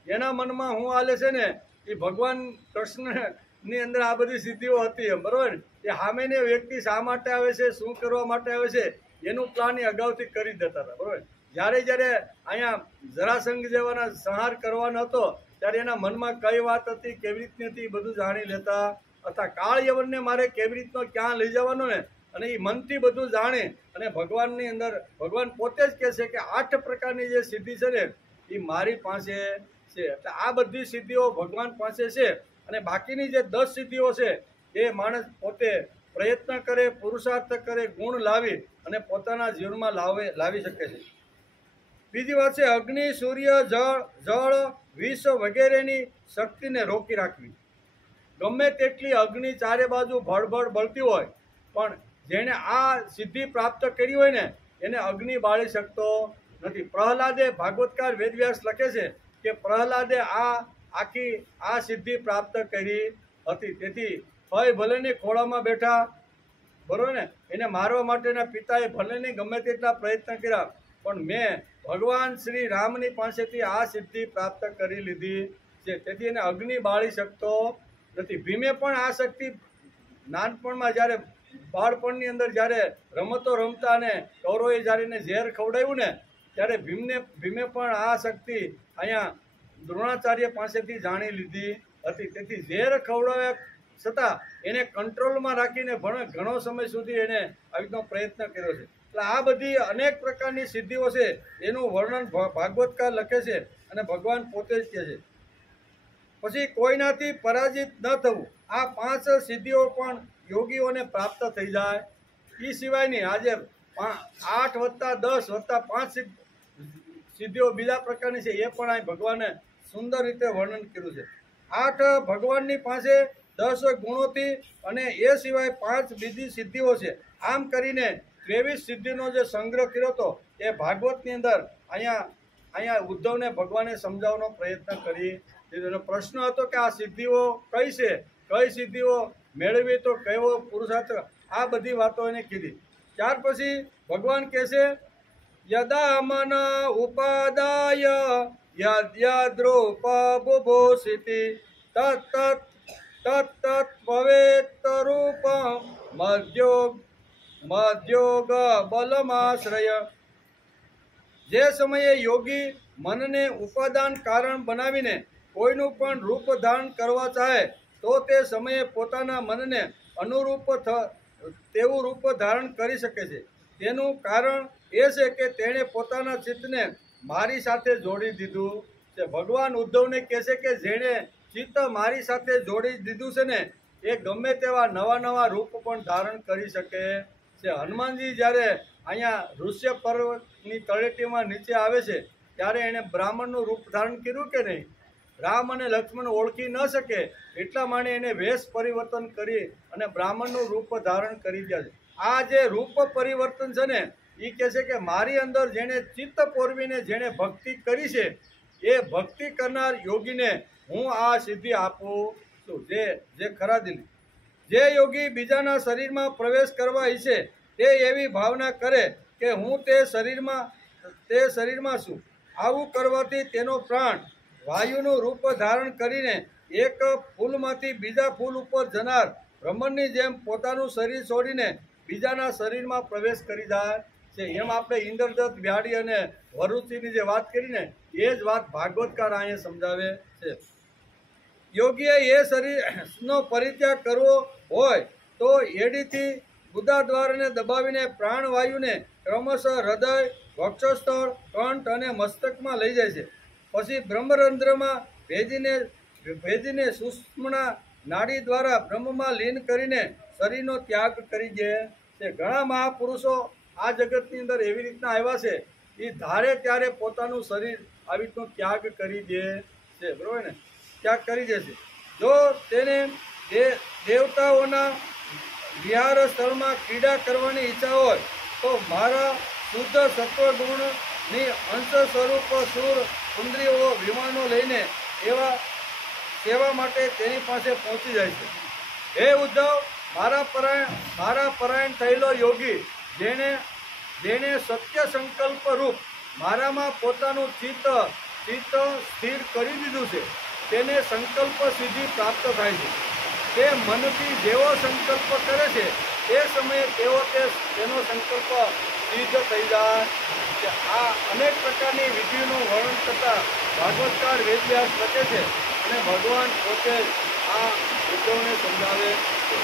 એના મનમાં હું હાલે છે ને એ ભગવાન કૃષ્ણની અંદર આ બધી સિદ્ધિઓ હતી, એમ બરાબર. એ સામેની વ્યક્તિ શા માટે આવે છે, શું કરવા માટે આવે છે, એનું પ્લાન એ અગાઉથી કરી દેતા હતા, બરાબર. જ્યારે અહીંયા જરાસંઘ જેવાના સંહાર કરવાનો હતો ત્યારે એના મનમાં કઈ વાત હતી, કેવી રીતની હતી, બધું જાણી લેતા હતા. કાળ યવનને મારે કેવી રીતનો ક્યાં લઈ જવાનો ને, અને એ મનથી બધું જાણે. અને ભગવાનની અંદર ભગવાન પોતે જ કહે છે કે 8 પ્રકારની જે સિદ્ધિ છે ને એ મારી પાસે છે. એટલે આ બધી સિદ્ધિઓ ભગવાન પાસે છે. અને બાકીની જે 10 સિદ્ધિઓ છે એ માણસ પોતે પ્રયત્ન કરે, પુરુષાર્થ કરે, ગુણ લાવી અને પોતાના જીવનમાં લાવી શકે છે. બીજી વાત છે અગ્નિ, સૂર્ય, જળ, વિષ વગેરેની શક્તિને રોકી રાખવી. ગમે તેટલી અગ્નિ ચારે બાજુ ભળભળ બળતી હોય, પણ જેણે આ સિદ્ધિ પ્રાપ્ત કરી હોય ને એને અગ્નિ બાળી શકતો નથી. પ્રહલાદે ભાગવતકાર વેદવ્યાસ લખે છે કે પ્રહલાદે આખી સિદ્ધિ પ્રાપ્ત કરી હતી. તેથી ભય ભલેની ખોળામાં બેઠા, બરોબર ને, એને મારવા માટેના પિતાએ ભલેની ગમે તેટલા પ્રયત્ન કર્યા, પણ મેં ભગવાન શ્રી રામની પાસેથી આ સિદ્ધિ પ્રાપ્ત કરી લીધી છે. તેથી એને અગ્નિ બાળી શકતો નથી. ભીમે પણ આ શક્તિ નાનપણમાં જ્યારે બાળપણની અંદર જ્યારે રમતો રમતા અને કૌરવે જ્યારે એને ઝેર ખવડાવ્યું ને ત્યારે ભીમે પણ આ શક્તિ અહીંયા દ્રોણાચાર્ય પાસેથી જાણી લીધી હતી. તેથી ઝેર ખવડાવ્યા છતાં એને કંટ્રોલમાં રાખીને ઘણો સમય સુધી એને આવી રીતનો પ્રયત્ન કર્યો છે. એટલે આ બધી અનેક પ્રકારની સિદ્ધિઓ છે એનું વર્ણન ભાગવતકાર લખે છે અને ભગવાન પોતે જ કહે છે. પછી કોઈનાથી પરાજિત ન થવું, આ 5 સિદ્ધિઓ પણ યોગીઓને પ્રાપ્ત થઈ જાય. એ સિવાયની આજે 8 + 10 + 5 સિદ્ધિઓ બીજા પ્રકારની છે એ પણ આ ભગવાને સુંદર રીતે વર્ણન કર્યું છે. 8 ભગવાનની પાસે 10 ગુણોથી અને એ સિવાય 5 બીજી સિદ્ધિઓ છે. આમ કરીને 23 સિદ્ધિનો જે સંગ્રહ કર્યો હતો એ ભાગવતની અંદર અહીંયા ઉદ્ધવને ભગવાને સમજાવવાનો પ્રયત્ન કરી દીધો. પ્રશ્ન હતો કે આ સિદ્ધિઓ કઈ છે, કઈ સિદ્ધિઓ મેળવી તો કયો પુરુષાર્થ, આ બધી વાતો એને કીધી. ત્યાર પછી ભગવાન કહે છે યદા મન ઉપાદાય યદ્યદ્રૂપ બુભૂષિતિ તત્તત ભવેત રૂપ મધ્યોગ બલમાશ્રય. જે સમયે યોગી મનને ઉપાદાન કારણ બનાવીને કોઈનું પણ રૂપ ધારણ કરવા ચાહે તો તે સમયે પોતાના મનને અનુરૂપ તેવું રૂપ ધારણ કરી શકે છે. તેનું કારણ એ છે કે તેણે પોતાના ચિત્તને મારી સાથે જોડી દીધું છે. ભગવાન ઉદ્ધવને કહે છે કે જેણે ચિત્ત મારી સાથે જોડી દીધું છે ને એ ગમે તેવા નવા રૂપ પણ ધારણ કરી શકે છે. હનુમાનજી જ્યારે અહીંયા ઋષ્ય પર્વતની તળેટીમાં નીચે આવે છે ત્યારે એણે બ્રાહ્મણનું રૂપ ધારણ કર્યું કે નહીં? રામ અને લક્ષ્મણ ઓળખી ન શકે એટલા માટે એને વેશ પરિવર્તન કરી અને બ્રાહ્મણનું રૂપ ધારણ કરી દે છે. આ જે રૂપ પરિવર્તન છે ને એ કહે છે કે મારી અંદર જેણે ચિત્ત પોરવીને જેણે ભક્તિ કરી છે એ ભક્તિ કરનાર યોગીને હું આ સિદ્ધિ આપું છું. જે ખરા દિલ, જે યોગી બીજાના શરીરમાં પ્રવેશ કરવા ઈચ્છે તે એવી ભાવના કરે કે હું તે શરીરમાં છું. આવું કરવાથી તેનો પ્રાણ વાયુનું રૂપ ધારણ કરીને એક ફૂલમાંથી બીજા ફૂલ ઉપર જનાર ભ્રમણની જેમ પોતાનું શરીર છોડીને બીજાના શરીરમાં પ્રવેશ કરી જાય છે. એમ આપણે ઇન્દ્રદત્ત, વ્યાડી અને વરુચિની જે વાત કરીને એ જ વાત ભાગવતકાર અહીંયા સમજાવે છે. યોગીએ એ શરીરનો પરિત્યાગ કરવો હોય તો એડીથી ગુદાદ્વારને દબાવીને પ્રાણવાયુને ક્રમશઃ હૃદય, વક્ષસ્થળ, કંઠ અને મસ્તકમાં લઈ જાય છે. પછી બ્રહ્મરંધ્રમાં ભેજીને સુષુમ્ના નાડી દ્વારા બ્રહ્મમાં લીન કરીને શરીરનો ત્યાગ કરી દે છે. ઘણા મહાપુરુષો આ જગતની અંદર એવી રીતના આવ્યા છે એ ધારે ત્યારે પોતાનું શરીર આવી રીતનો ત્યાગ કરી દે છે. બરોબર ને? ત્યાગ કરી દે છે. જો તેને દેવતાઓના વિહાર સ્થળમાં ક્રીડા કરવાની ઈચ્છા હોય તો મારા શુદ્ધ સત્વગુણની અંશ સ્વરૂપ સુર સુંદરીઓ વિમાનો લઈને એવા સેવા માટે તેની પાસે પહોંચી જાય છે. હે ઉદ્ધવ, મારા પરાયણ થયેલો યોગી જેણે સત્ય સંકલ્પ રૂપ મારામાં પોતાનું ચિત્ત સ્થિર કરી દીધું છે તેને સંકલ્પ સિદ્ધિ પ્રાપ્ત થાય છે. તે મનથી જેવો સંકલ્પ કરે છે તે સમયે તેનો સંકલ્પ સિદ્ધ થઈ જાય છે. આ અનેક પ્રકારની વિધિનું વર્ણન કરતા ભાગવતકાર વેદવ્યાસ લખે છે અને ભગવાન પોતે આ ઉદ્ધવને સમજાવે છે.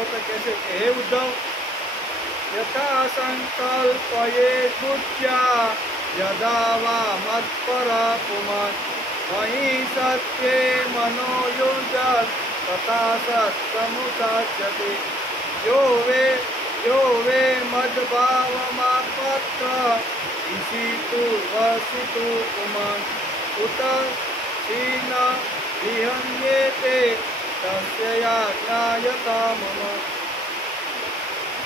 સમજાવતા કહે છે કે હે ઉદ્ધવ, યથા સંકલ્પયે કૃત્યા યદા વા મત્પર પુમાન મહી સત્યે મનોયુજત તથા સત્સમુસાચ્યતે યો વે મદભાવમાં પત્ર ઈશિતુ વસિતુ પુમાન ઉત ક્ષીણ વિહન્યેતે તસ્ય યાજ્ઞાયતા મમ.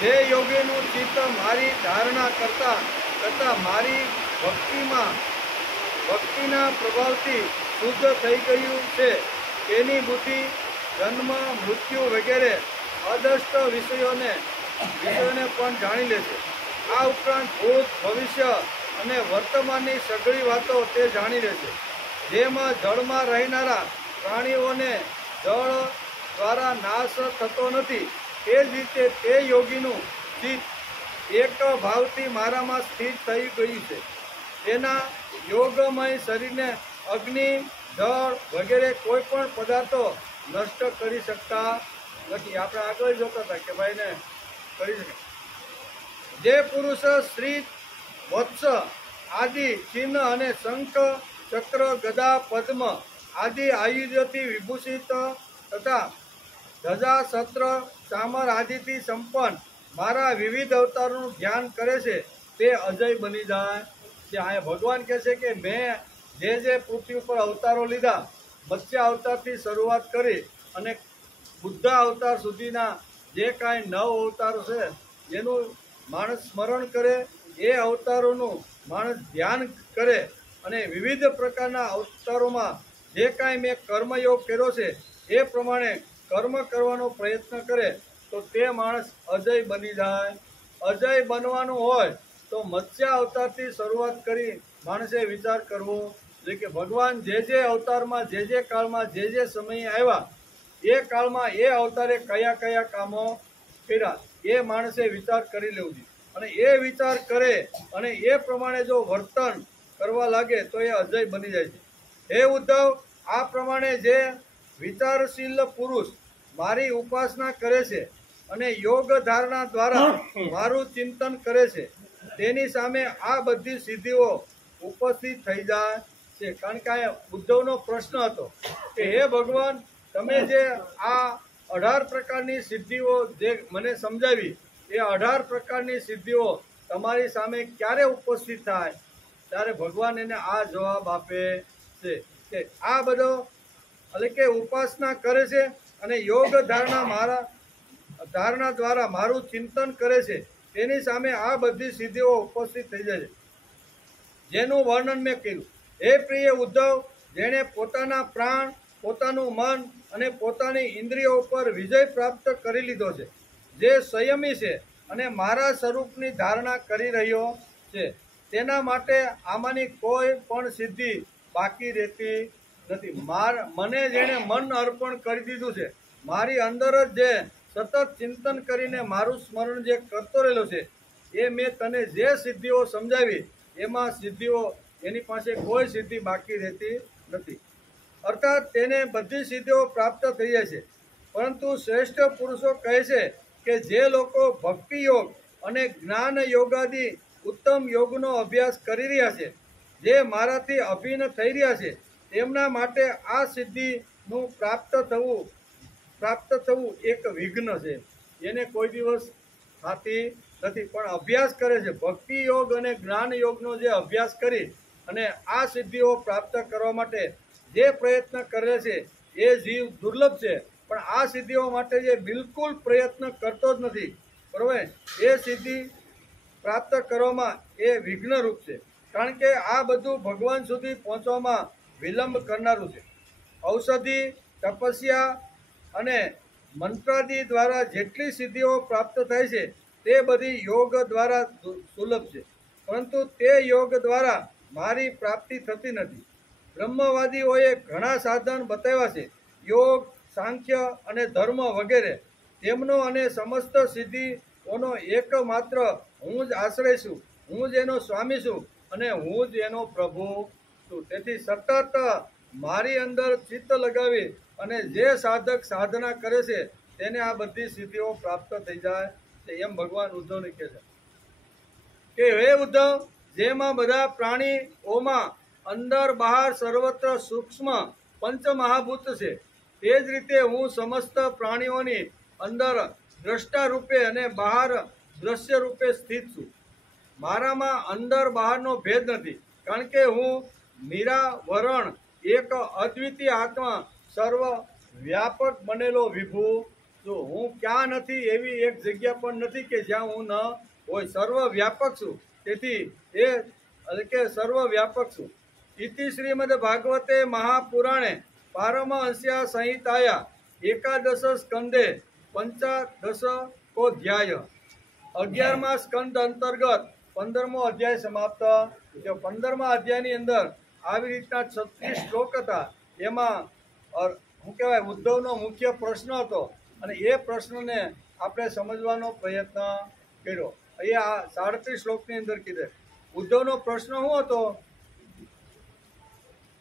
જે યોગીનું ચિત્ત મારી ધારણા કરતા મારી ભક્તિના પ્રભાવથી શુદ્ધ થઈ ગયું છે, તેની બુદ્ધિ જન્મ મૃત્યુ વગેરે અદષ્ટ વિષયોને પણ જાણી લે છે. આ ઉપરાંત ભૂત ભવિષ્ય અને વર્તમાનની સઘળી વાતો તે જાણી લે છે. જેમાં જળમાં રહેનારા પ્રાણીઓને જળ દ્વારા નાશ થતો નથી, તે જ રીતે તે યોગીનું ચિત્ત એક ભાવથી મારામાં સ્થિર થઈ ગયું છે. તેના યોગમય શરીરને અગ્નિ, જળ વગેરે કોઈ પણ પદાર્થો નષ્ટ કરી શકતા નથી. આપણે આગળ જોતા હતા કે ભાઈને કરી શકે. જે પુરુષ શ્રી વત્સ આદિ ચિહ્ન અને શંખ, ચક્ર, ગદા, પદ્મ આદિ આયુધથી વિભૂષિત તથા ધજા, સત્ર, ચામર આદિથી સંપન્ન મારા વિવિધ અવતારોનું ધ્યાન કરે છે, તે અજય બની જાય છે. અહીંયા ભગવાન કહે છે કે મેં જે પૃથ્વી ઉપર અવતારો લીધા, મત્સ્ય અવતારથી શરૂઆત કરી અને બુદ્ધ અવતાર સુધીના જે કાંઈ 9 અવતારો છે, જેનું માણસ સ્મરણ કરે, એ અવતારોનું માણસ ધ્યાન કરે અને વિવિધ પ્રકારના અવતારોમાં જે કાંઈ મેં કર્મયોગ કર્યો છે એ પ્રમાણે કર્મ કરવાનો પ્રયત્ન કરે તો તે માણસ અજય બની જાય. અજય બનવાનું હોય તો મત્સ્ય અવતારથી શરૂઆત કરી માણસે વિચાર કરવો જોઈએ કે ભગવાન જે અવતારમાં જે કાળમાં જે સમયે આવ્યા, એ કાળમાં એ અવતારે કયા કયા કામો કર્યા, એ માણસે વિચાર કરી લેવું જોઈએ. અને એ વિચાર કરે અને એ પ્રમાણે જો વર્તન કરવા લાગે તો એ અજય બની જાય છે. હે ઉદ્ધવ, આ પ્રમાણે જે વિચારશીલ પુરુષ મારી ઉપાસના કરે છે અને યોગ ધારણા દ્વારા મારું ચિંતન કરે છે, તેની સામે આ બધી સિદ્ધિઓ ઉપસ્થિત થઈ જાય છે. કારણ કે આ ઉદ્ધવનો પ્રશ્ન હતો કે હે ભગવાન, તમે જે આ 18 પ્રકારની સિદ્ધિઓ જે મને સમજાવી, એ 18 પ્રકારની સિદ્ધિઓ તમારી સામે ક્યારે ઉપસ્થિત થાય? ત્યારે ભગવાન એને આ જવાબ આપે છે કે આ બધો એટલે કે ઉપાસના કરે છે અને યોગ ધારણા દ્વારા મારું ચિંતન કરે છે, તેની સામે આ બધી સિદ્ધિઓ ઉપસ્થિત થઈ જાય છે, જેનું વર્ણન મેં કર્યું. હે પ્રિય ઉદ્ધવ, જેણે પોતાના પ્રાણ, પોતાનું મન અને પોતાની ઇન્દ્રિયો ઉપર વિજય પ્રાપ્ત કરી લીધો છે, જે સંયમી છે અને મારા સ્વરૂપની ધારણા કરી રહ્યો છે, તેના માટે આમાંની કોઈ પણ સિદ્ધિ બાકી રહેતી નથી. મને જેણે મન અર્પણ કરી દીધું છે, મારી અંદર જ જે સતત ચિંતન કરીને મારું સ્મરણ જે કરતો રહેલો છે, એ મેં તને જે સિદ્ધિઓ સમજાવી, એમાં સિદ્ધિઓ એની પાસે કોઈ સિદ્ધિ બાકી રહેતી નથી. અર્થાત તેને બધી સિદ્ધિઓ પ્રાપ્ત થઈ જાય છે. પરંતુ શ્રેષ્ઠ પુરુષો કહે છે કે જે લોકો ભક્તિ યોગ અને જ્ઞાન યોગાદિ ઉત્તમ યોગનો અભ્યાસ કરી રહ્યા છે, જે મારાથી અભિન્ન થઈ રહ્યા છે, તેમના માટે આ સિદ્ધિનું પ્રાપ્ત થવું એક વિઘ્ન છે. એને કોઈ દિવસ થતી નથી, પણ અભ્યાસ કરે છે. ભક્તિ યોગ અને જ્ઞાન યોગનો જે અભ્યાસ કરી અને આ સિદ્ધિઓ પ્રાપ્ત કરવા માટે જે પ્રયત્ન કરે છે, એ જીવ દુર્લભ છે. પણ આ સિદ્ધિઓ માટે જે બિલકુલ પ્રયત્ન કરતો જ નથી, બરોબર, એ સિદ્ધિ પ્રાપ્ત કરવામાં એ વિઘ્નરૂપ છે. કારણ કે આ બધું ભગવાન સુધી પહોંચવામાં વિલંબ કરનારું છે. ઔષધિ, તપસ્યા અને મંત્રાદિ દ્વારા જેટલી સિદ્ધિઓ પ્રાપ્ત થાય છે, તે બધી યોગ દ્વારા સુલભ છે. પરંતુ તે યોગ દ્વારા મારી પ્રાપ્તિ થતી નથી. બ્રહ્મવાદીઓએ ઘણા સાધન બતાવ્યા છે, યોગ, સાંખ્ય અને ધર્મ વગેરે. તેમનો અને સમસ્ત સિદ્ધિઓનો એકમાત્ર હું જ આશ્રય છું, હું જ એનો સ્વામી છું અને હું જ એનો પ્રભુ છું. તેથી સતત મારી અંદર ચિત્ત લગાવી અને જે સાધક સાધના કરે છે, તેને આ બધી સિદ્ધિઓ પ્રાપ્ત થઈ જાય એમ ભગવાન ઉદ્ધવને કહે છે કે હે ઉદ્ધવ, જેમાં બધા પ્રાણીઓમાં અંદર બહાર સર્વત્ર સૂક્ષ્મ પંચમહાભૂત છે, તે જ રીતે હું સમસ્ત પ્રાણીઓની અંદર દ્રષ્ટા રૂપે અને બહાર દ્રશ્ય રૂપે સ્થિત છું. મારામાં અંદર બહારનો ભેદ નથી, કારણ કે હું નિરાવરણ એક અદ્વિતીય આત્મા સર્વ વ્યાપક બનેલો વિભુ છું. હું ક્યાં નથી એવી એક જગ્યા પણ નથી કે જ્યાં હું ન હોય. સર્વ વ્યાપક છું, તેથી એટલે કે સર્વ વ્યાપક છું. ઇતિ શ્રીમદ ભાગવતે મહાપુરાણે પારમહંસ્યા સંહિતાયા એકાદશ સ્કંદે પંચાદશકોધ્યાય 11મા સ્કંદ અંતર્ગત 15મો અધ્યાય સમાપ્ત. 15મા અધ્યાયની અંદર આવી રીતના 36 શ્લોક હતા. એમાં શું કહેવાય, ઉદ્ધવનો મુખ્ય પ્રશ્ન હતો અને એ પ્રશ્નને આપણે સમજવાનો પ્રયત્ન કર્યો. એ આ 37 શ્લોકની અંદર કીધે ઉદ્ધવનો પ્રશ્ન શું હતો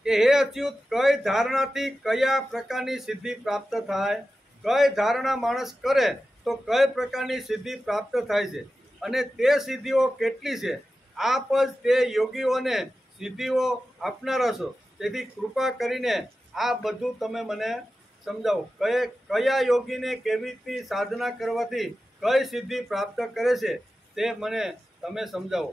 કે હે અચ્યુત, કઈ ધારણાથી કયા પ્રકારની સિદ્ધિ પ્રાપ્ત થાય, કઈ ધારણા માણસ કરે તો કઈ પ્રકારની સિદ્ધિ પ્રાપ્ત થાય છે અને તે સિદ્ધિઓ કેટલી છે. આપ જ તે યોગીઓને સિદ્ધિઓ આપનારા છો, તેથી કૃપા કરીને આ બધું તમે મને સમજાવો. કયા યોગીને કેવી રીતે સાધના કરવાથી કઈ સિદ્ધિ પ્રાપ્ત કરે છે તે મને તમે સમજાવો.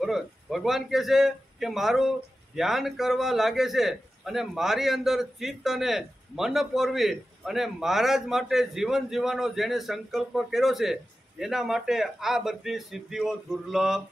બરોબર. ભગવાન કહે છે કે મારું ધ્યાન કરવા લાગે છે અને મારી અંદર ચિત્ત અને મન પોરવી અને મારા જ માટે જીવન જીવવાનો જેણે સંકલ્પ કર્યો છે એના માટે આ બધી સિદ્ધિઓ દુર્લભ